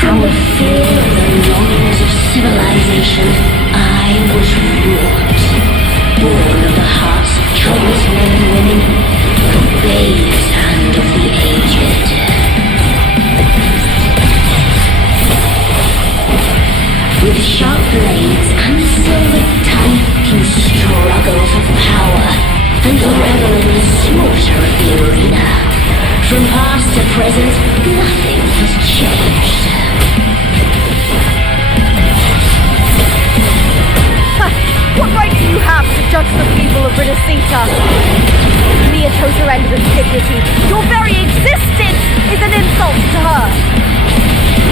From the fear and the longings of civilization, I was wrought. Born of the hearts of troublous men and women, the babes and of the aged. With sharp blades and silver tongue, struggle for power, and revel in the slaughter of the arena. From past to present, nothing has changed. What right do you have to judge the people of Renacita? Mere total end of dignity. Your very existence is an insult to her.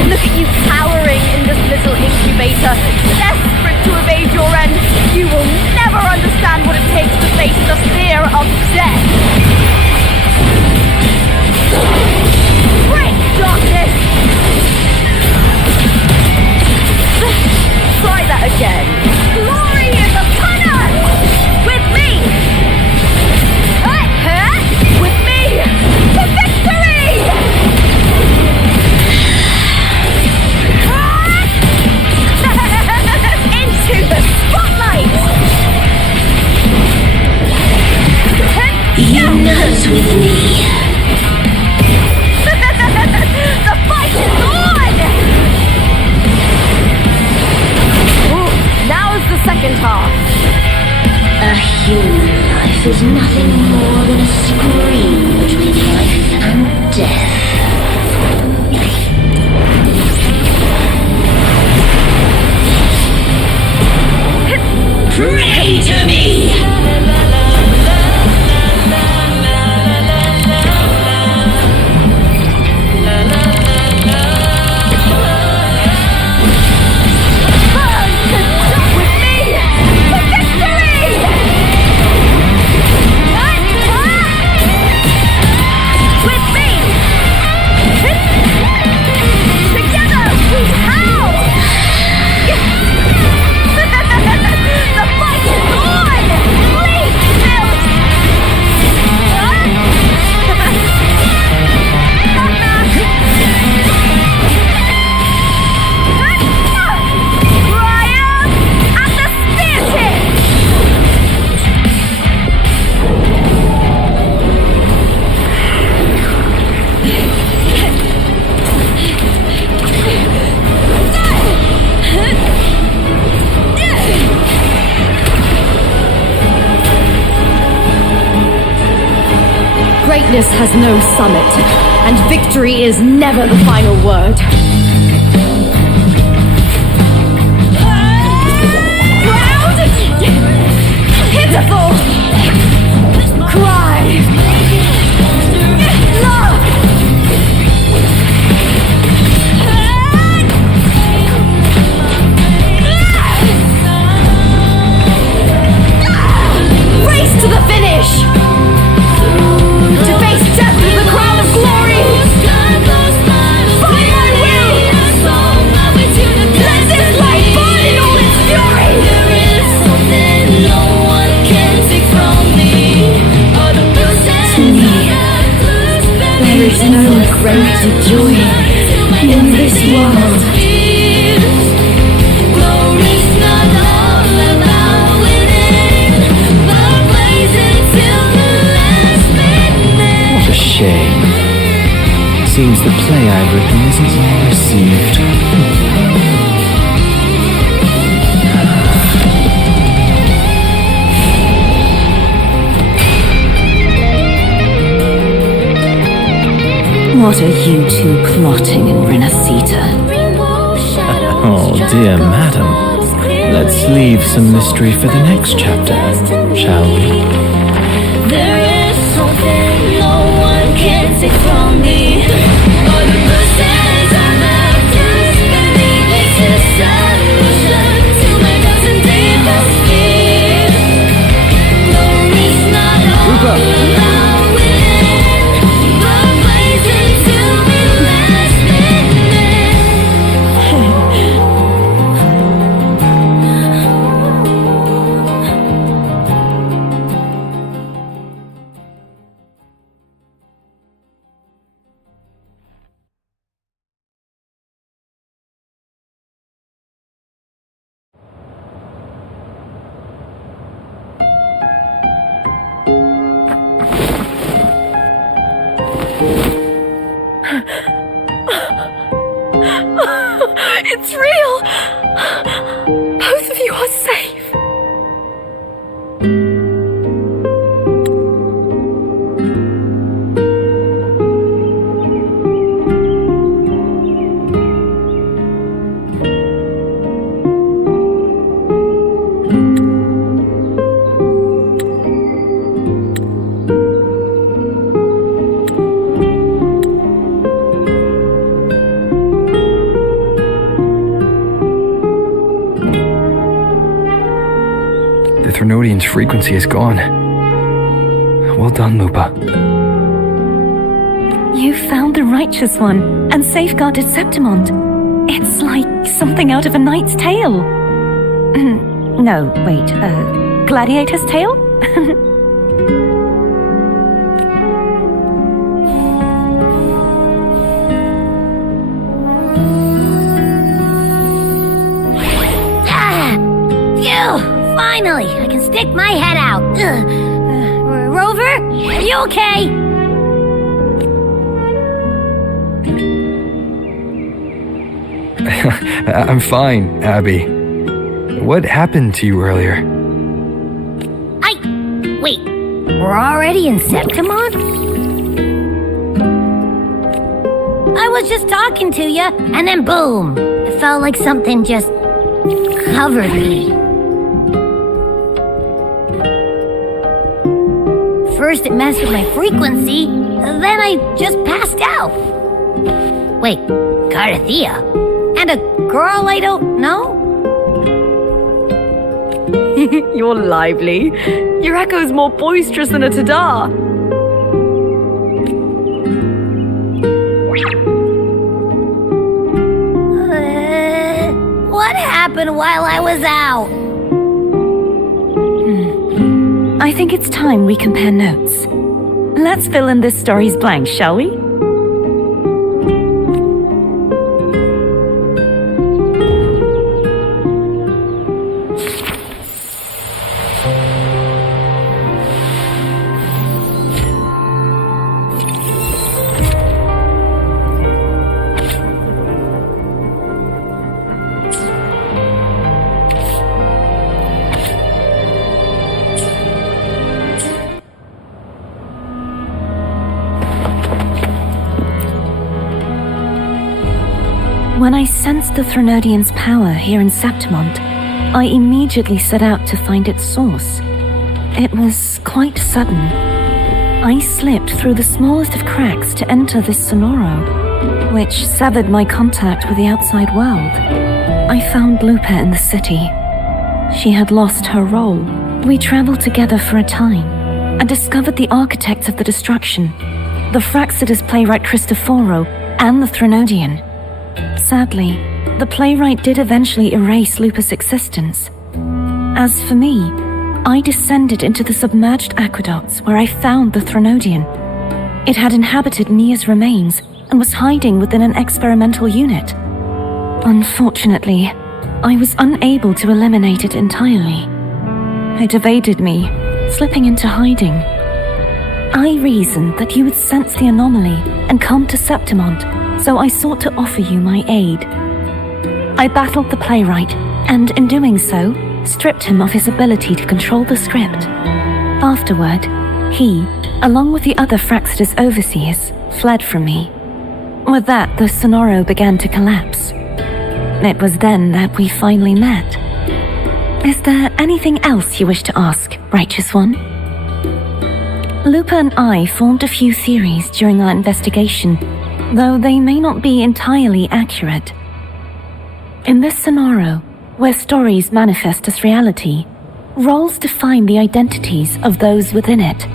Look at you cowering in this little incubator, desperate to evade your end. You will never understand what it takes to face the fear of death. Great darkness! Try that again. Glory is upon us! With me! With me! To victory! Into the spotlight! Unite with me! The fight is on! Ooh, now's the second half. A human life is nothing more than a scream between life and death. Pray to me! Greatness has no summit, and victory is never the final word. Proud! Pitiful! Cry! Love! Race to the finish! To face death with the crown of glory! By my will! Let this light burn in all its fury! There is something no one can take from me. All the bruises To me, there is no greater joy in this world. Glory's not all about winning, but blazing till the last minute. What a shame. Seems the play I've written isn't well received. What are you two plotting in Renacita? Oh, dear madam. Let's leave some mystery for the next chapter, shall we? There is something no one can take from me. All the bruises I left just beneath this solution to my dozen deepest fears. Glory's not all about winning, but blazing till the last Threnodian's frequency is gone. Well done, Lupa. You found the righteous one and safeguarded Septimont. It's like something out of a knight's tale. No, wait, gladiator's tale? Finally, I can stick my head out. Rover, are you okay? I'm fine, Abby. What happened to you earlier? Wait, we're already in Septimont? I was just talking to you, and then boom! It felt like something just covered me. First it messed with my frequency, then I just passed out. Wait, Carthea? And a girl I don't know? You're lively. Your echo's more boisterous than a tada. What happened while I was out? I think it's time we compare notes. Let's fill in this story's blanks, shall we? When I sensed the Threnodian's power here in Septimont, I immediately set out to find its source. It was quite sudden. I slipped through the smallest of cracks to enter this Sonoro, which severed my contact with the outside world. I found Lupa in the city. She had lost her role. We traveled together for a time and discovered the architects of the destruction, the Fraxidus playwright Cristoforo and the Threnodian. Sadly, the playwright did eventually erase Lupa's existence. As for me, I descended into the submerged aqueducts where I found the Threnodian. It had inhabited Mia's remains and was hiding within an experimental unit. Unfortunately, I was unable to eliminate it entirely. It evaded me, slipping into hiding. I reasoned that you would sense the anomaly and come to Septimont, so I sought to offer you my aid. I battled the playwright, and in doing so, stripped him of his ability to control the script. Afterward, he, along with the other Fraxidus overseers, fled from me. With that, the Sonoro began to collapse. It was then that we finally met. Is there anything else you wish to ask, Righteous One? Lupa and I formed a few theories during our investigation, though they may not be entirely accurate. In this Sonoro, where stories manifest as reality, roles define the identities of those within it.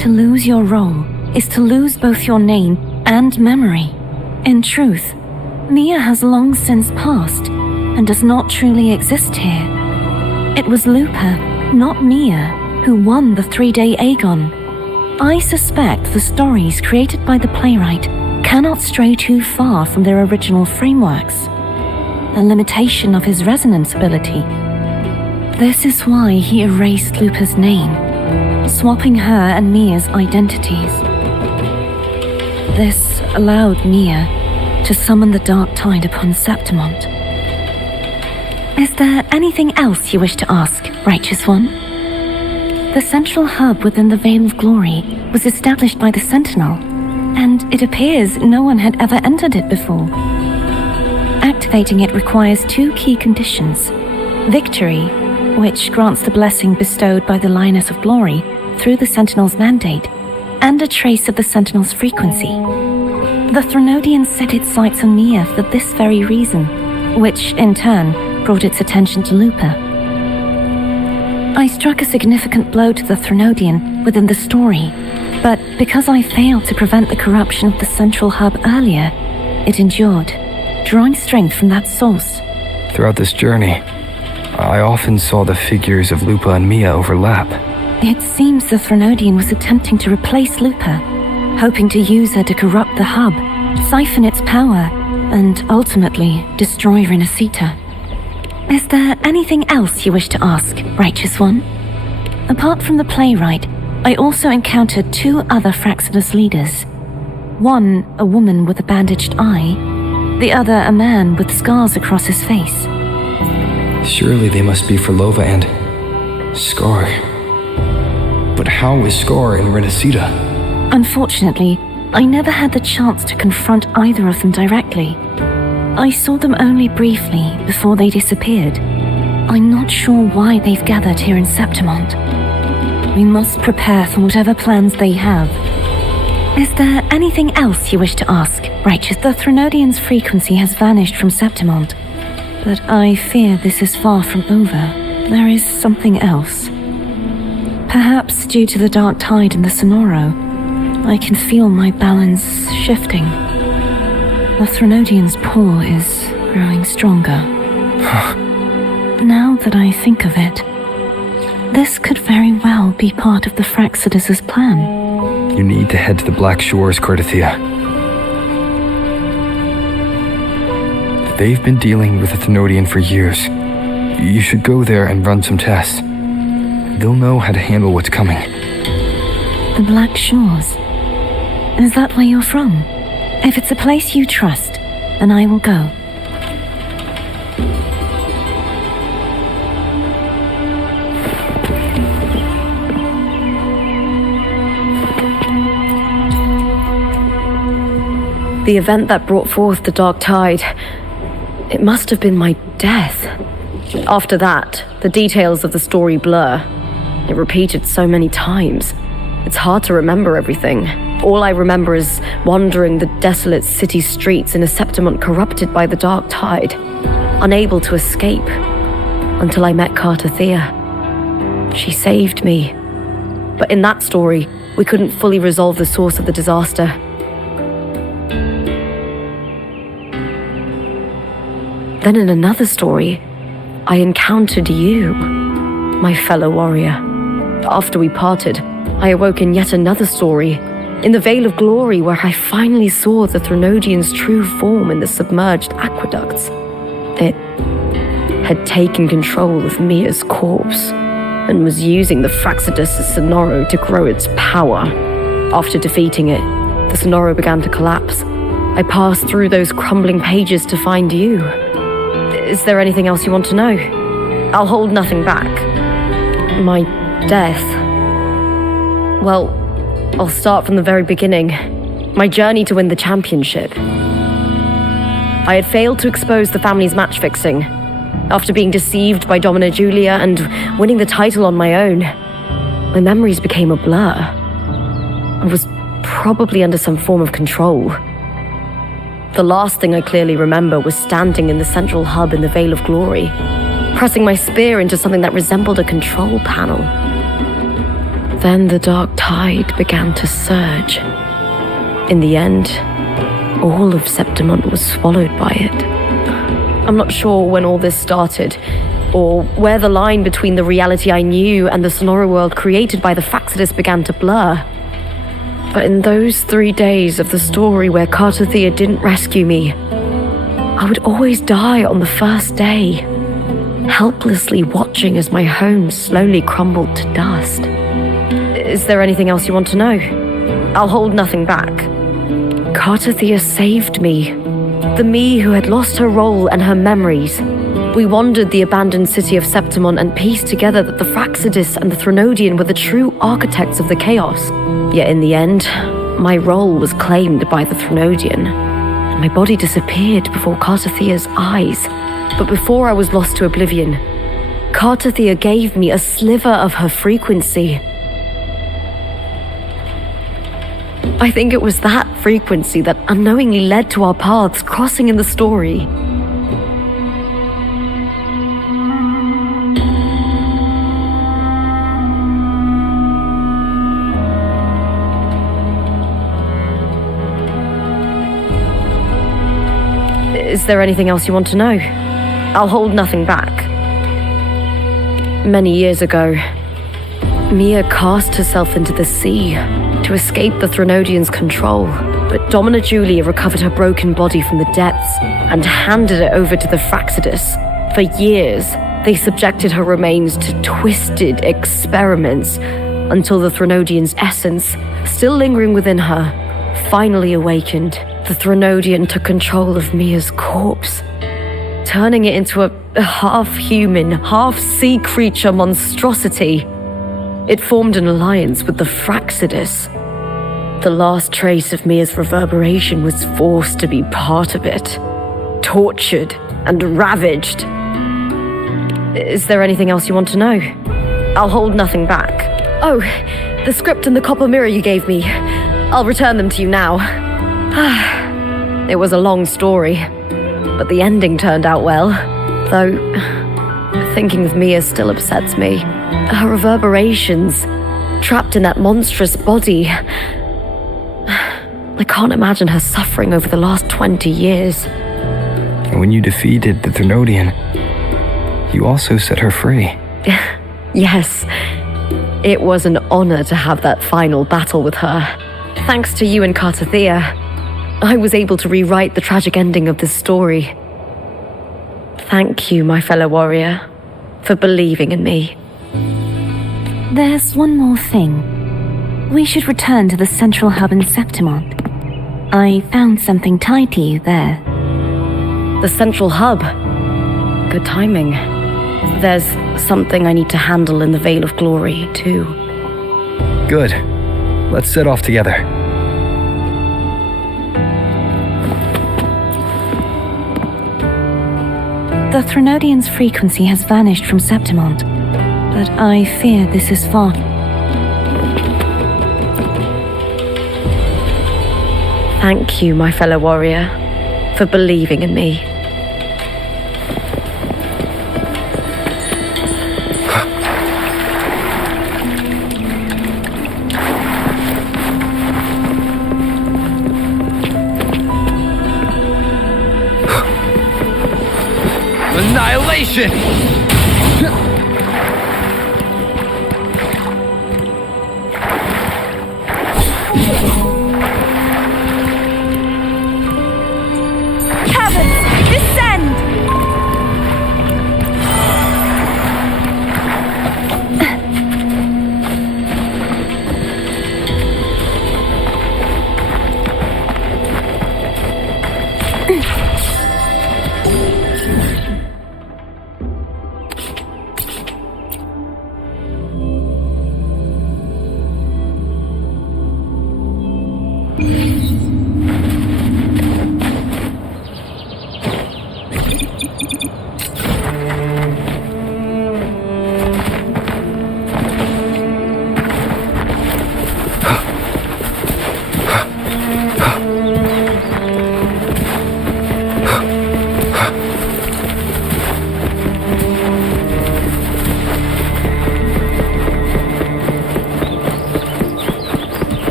To lose your role is to lose both your name and memory. In truth, Mia has long since passed and does not truly exist here. It was Lupa, not Mia, who won the 3-day Aegon. I suspect the stories created by the playwright cannot stray too far from their original frameworks, a limitation of his resonance ability. This is why he erased Lupa's name, swapping her and Mia's identities. This allowed Mia to summon the dark tide upon Septimont. Is there anything else you wish to ask, Righteous One? The central hub within the Veil of Glory was established by the Sentinel, and it appears no one had ever entered it before. Activating it requires 2 key conditions: victory, which grants the blessing bestowed by the Lioness of Glory through the Sentinel's mandate, and a trace of the Sentinel's frequency. The Threnodian set its sights on Mia for this very reason, which, in turn, brought its attention to Lupa. I struck a significant blow to the Threnodian within the story, but because I failed to prevent the corruption of the central hub earlier, it endured, drawing strength from that source. Throughout this journey, I often saw the figures of Lupa and Mia overlap. It seems the Threnodian was attempting to replace Lupa, hoping to use her to corrupt the hub, siphon its power, and ultimately destroy Renacita. Is there anything else you wish to ask, Righteous One? Apart from the playwright, I also encountered 2 other Fraxidus leaders. One, a woman with a bandaged eye, the other a man with scars across his face. Surely they must be for Lova and Scar. But how is Scar in Renacita? Unfortunately, I never had the chance to confront either of them directly. I saw them only briefly before they disappeared. I'm not sure why they've gathered here in Septimont. We must prepare for whatever plans they have. Is there anything else you wish to ask, Righteous? The Threnodian's frequency has vanished from Septimont, but I fear this is far from over. There is something else. Perhaps due to the dark tide in the Sonoro, I can feel my balance shifting. The Threnodian's pull is growing stronger. Now that I think of it, this could very well be part of the Fraxidus' plan. You need to head to the Black Shores, Cardathia. They've been dealing with the Thenodian for years. You should go there and run some tests. They'll know how to handle what's coming. The Black Shores? Is that where you're from? If it's a place you trust, then I will go. The event that brought forth the dark tide, it must have been my death. After that, the details of the story blur. It repeated so many times. It's hard to remember everything. All I remember is wandering the desolate city streets in a Septimont corrupted by the dark tide, unable to escape, until I met Cardathia. She saved me. But in that story, we couldn't fully resolve the source of the disaster. Then in another story, I encountered you, my fellow warrior. After we parted, I awoke in yet another story, in the Vale of Glory, where I finally saw the Threnodian's true form in the submerged aqueducts. It had taken control of Mia's corpse and was using the Fraxidus' Sonoro to grow its power. After defeating it, the Sonoro began to collapse. I passed through those crumbling pages to find you. Is there anything else you want to know? I'll hold nothing back. My death. Well, I'll start from the very beginning. My journey to win the championship. I had failed to expose the family's match fixing. After being deceived by Domina Julia and winning the title on my own, my memories became a blur. I was probably under some form of control. The last thing I clearly remember was standing in the central hub in the Vale of Glory, pressing my spear into something that resembled a control panel. Then the dark tide began to surge. In the end, all of Septimont was swallowed by it. I'm not sure when all this started, or where the line between the reality I knew and the Sonoro world created by the Fraxidus began to blur. But in those 3 days of the story where Cardathia didn't rescue me, I would always die on the first day, helplessly watching as my home slowly crumbled to dust. Is there anything else you want to know? I'll hold nothing back. Cardathia saved me, the me who had lost her role and her memories. We wandered the abandoned city of Septimont and pieced together that the Fraxidus and the Threnodian were the true architects of the chaos. Yet in the end, my role was claimed by the Threnodian, and my body disappeared before Cardathia's eyes. But before I was lost to oblivion, Cardathia gave me a sliver of her frequency. I think it was that frequency that unknowingly led to our paths crossing in the story. Is there anything else you want to know? I'll hold nothing back. Many years ago, Mia cast herself into the sea to escape the Threnodians' control, but Domina Julia recovered her broken body from the depths and handed it over to the Fraxidus. For years, they subjected her remains to twisted experiments until the Threnodian's essence, still lingering within her, finally awakened. The Threnodian took control of Mia's corpse, turning it into a half-human, half-sea creature monstrosity. It formed an alliance with the Fraxidus. The last trace of Mia's reverberation was forced to be part of it, tortured and ravaged. Is there anything else you want to know? I'll hold nothing back. Oh, the script and the copper mirror you gave me. I'll return them to you now. It was a long story, but the ending turned out well. Though, thinking of Mia still upsets me. Her reverberations, trapped in that monstrous body. I can't imagine her suffering over the last 20 years. And when you defeated the Threnodian, you also set her free. Yes, it was an honor to have that final battle with her. Thanks to you and Cartathea, I was able to rewrite the tragic ending of this story. Thank you, my fellow warrior, for believing in me. There's one more thing. We should return to the central hub in Septimont. I found something tied to you there. The central hub. Good timing. There's something I need to handle in the Veil of Glory, too. Good. Let's set off together. The Threnodian's frequency has vanished from Septimont, but I fear this is far. Thank you, my fellow warrior, for believing in me. Annihilation!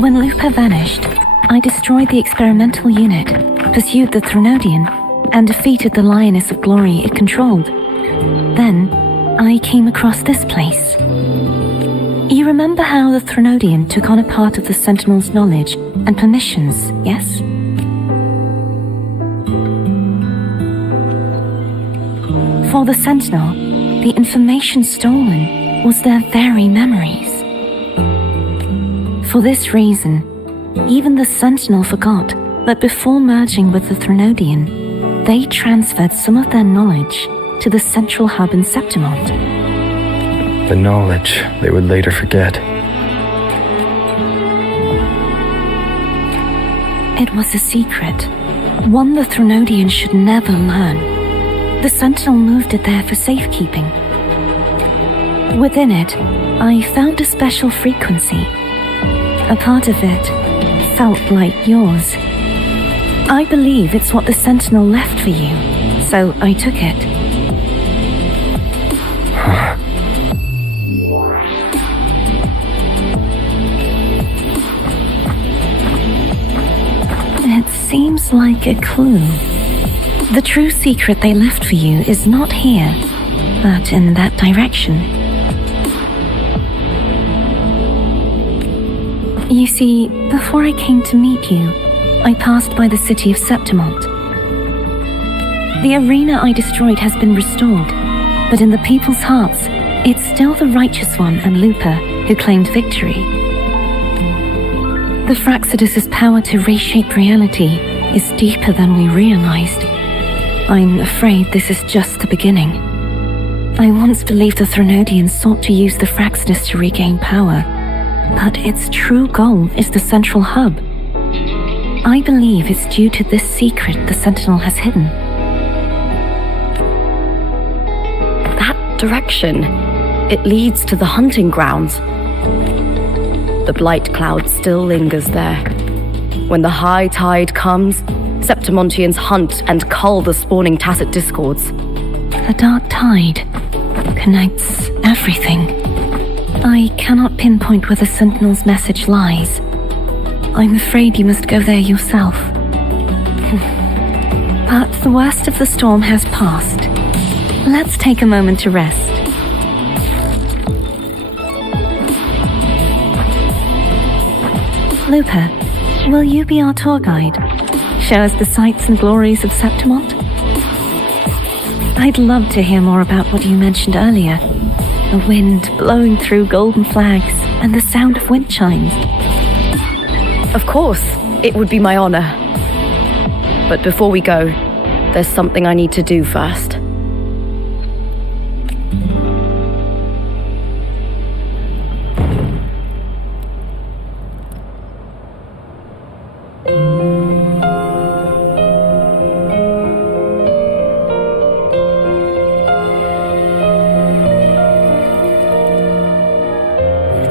When Lupa vanished, I destroyed the experimental unit, pursued the Threnodian, and defeated the Lioness of Glory it controlled. Then, I came across this place. You remember how the Threnodian took on a part of the Sentinel's knowledge and permissions, yes? For the Sentinel, the information stolen was their very memories. For this reason, even the Sentinel forgot that before merging with the Threnodian, they transferred some of their knowledge to the central hub in Septimont. The knowledge they would later forget. It was a secret, one the Threnodian should never learn. The Sentinel moved it there for safekeeping. Within it, I found a special frequency A part of it felt like yours. I believe it's what the Sentinel left for you, so I took it. It seems like a clue. The true secret they left for you is not here, but in that direction. You see, before I came to meet you, I passed by the city of Septimont. The arena I destroyed has been restored, but in the people's hearts, it's still the Righteous One and Lupa who claimed victory. The Fraxidus' power to reshape reality is deeper than we realized. I'm afraid this is just the beginning. I once believed the Threnodians sought to use the Fraxidus to regain power, but its true goal is the central hub. I believe it's due to this secret the Sentinel has hidden. That direction, it leads to the hunting grounds. The blight cloud still lingers there. When the high tide comes, Septimontians hunt and cull the spawning tacit discords. The dark tide connects everything. I cannot pinpoint where the Sentinel's message lies. I'm afraid you must go there yourself. But the worst of the storm has passed. Let's take a moment to rest. Lupa, will you be our tour guide? Show us the sights and glories of Septimont? I'd love to hear more about what you mentioned earlier. The wind blowing through golden flags and the sound of wind chimes. Of course, it would be my honor. But before we go, there's something I need to do first.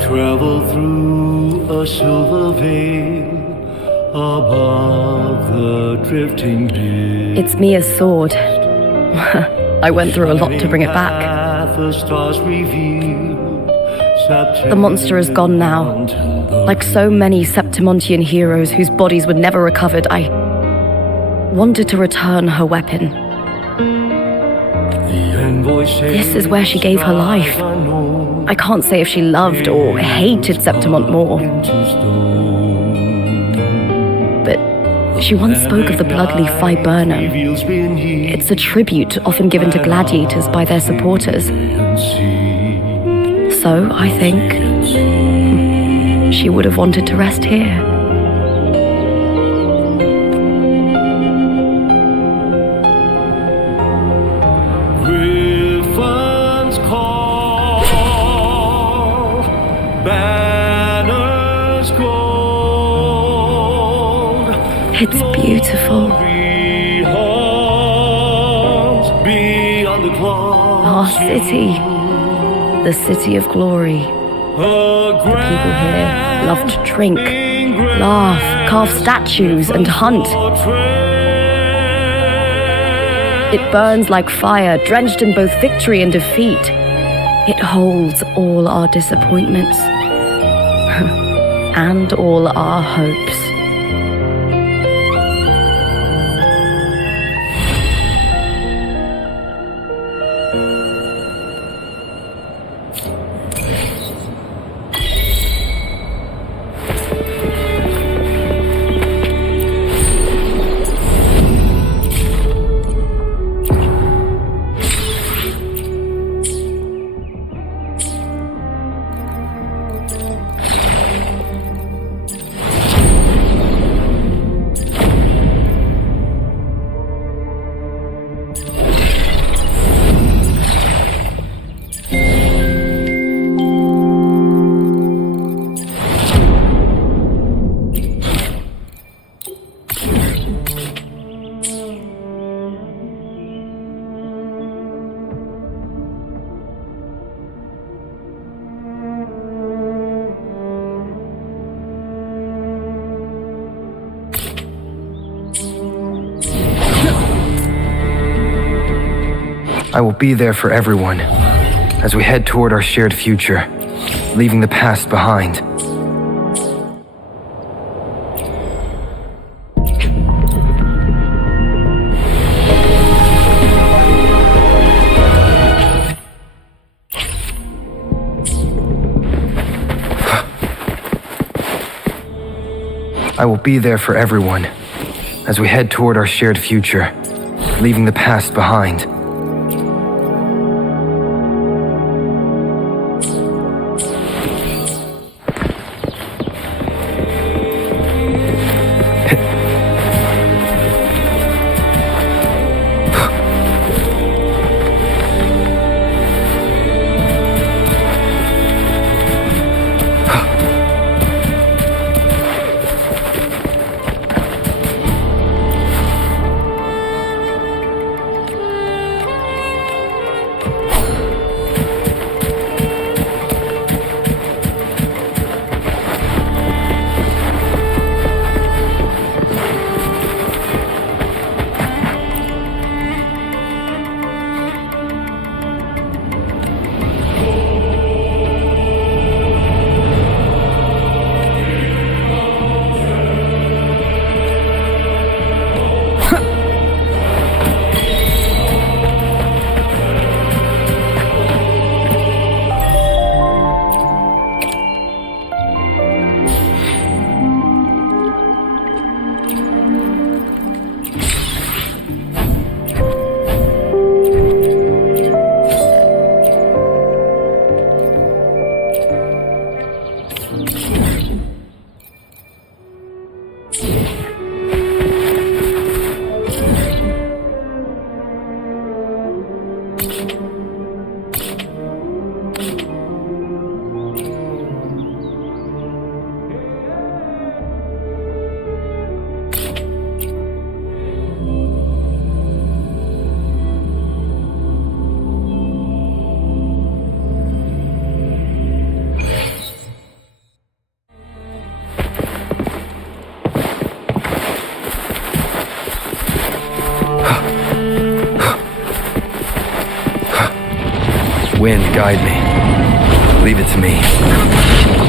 Travel through a silver veil above the drifting hill. It's Mia's sword. I went through a lot to bring it back. The monster is gone now. Like so many Septimontian heroes whose bodies were never recovered, I wanted to return her weapon. This is where she gave her life. I can't say if she loved or hated Septimont more. But she once spoke of the bloodleaf viburnum. It's a tribute often given to gladiators by their supporters. So, I think, she would have wanted to rest here. It's beautiful. Our city. The city of glory. The people here love to drink, laugh, carve statues, and hunt. It burns like fire, drenched in both victory and defeat. It holds all our disappointments and all our hopes. I will be there for everyone as we head toward our shared future, leaving the past behind. I will be there for everyone as we head toward our shared future, leaving the past behind. Wind, guide me. Leave it to me.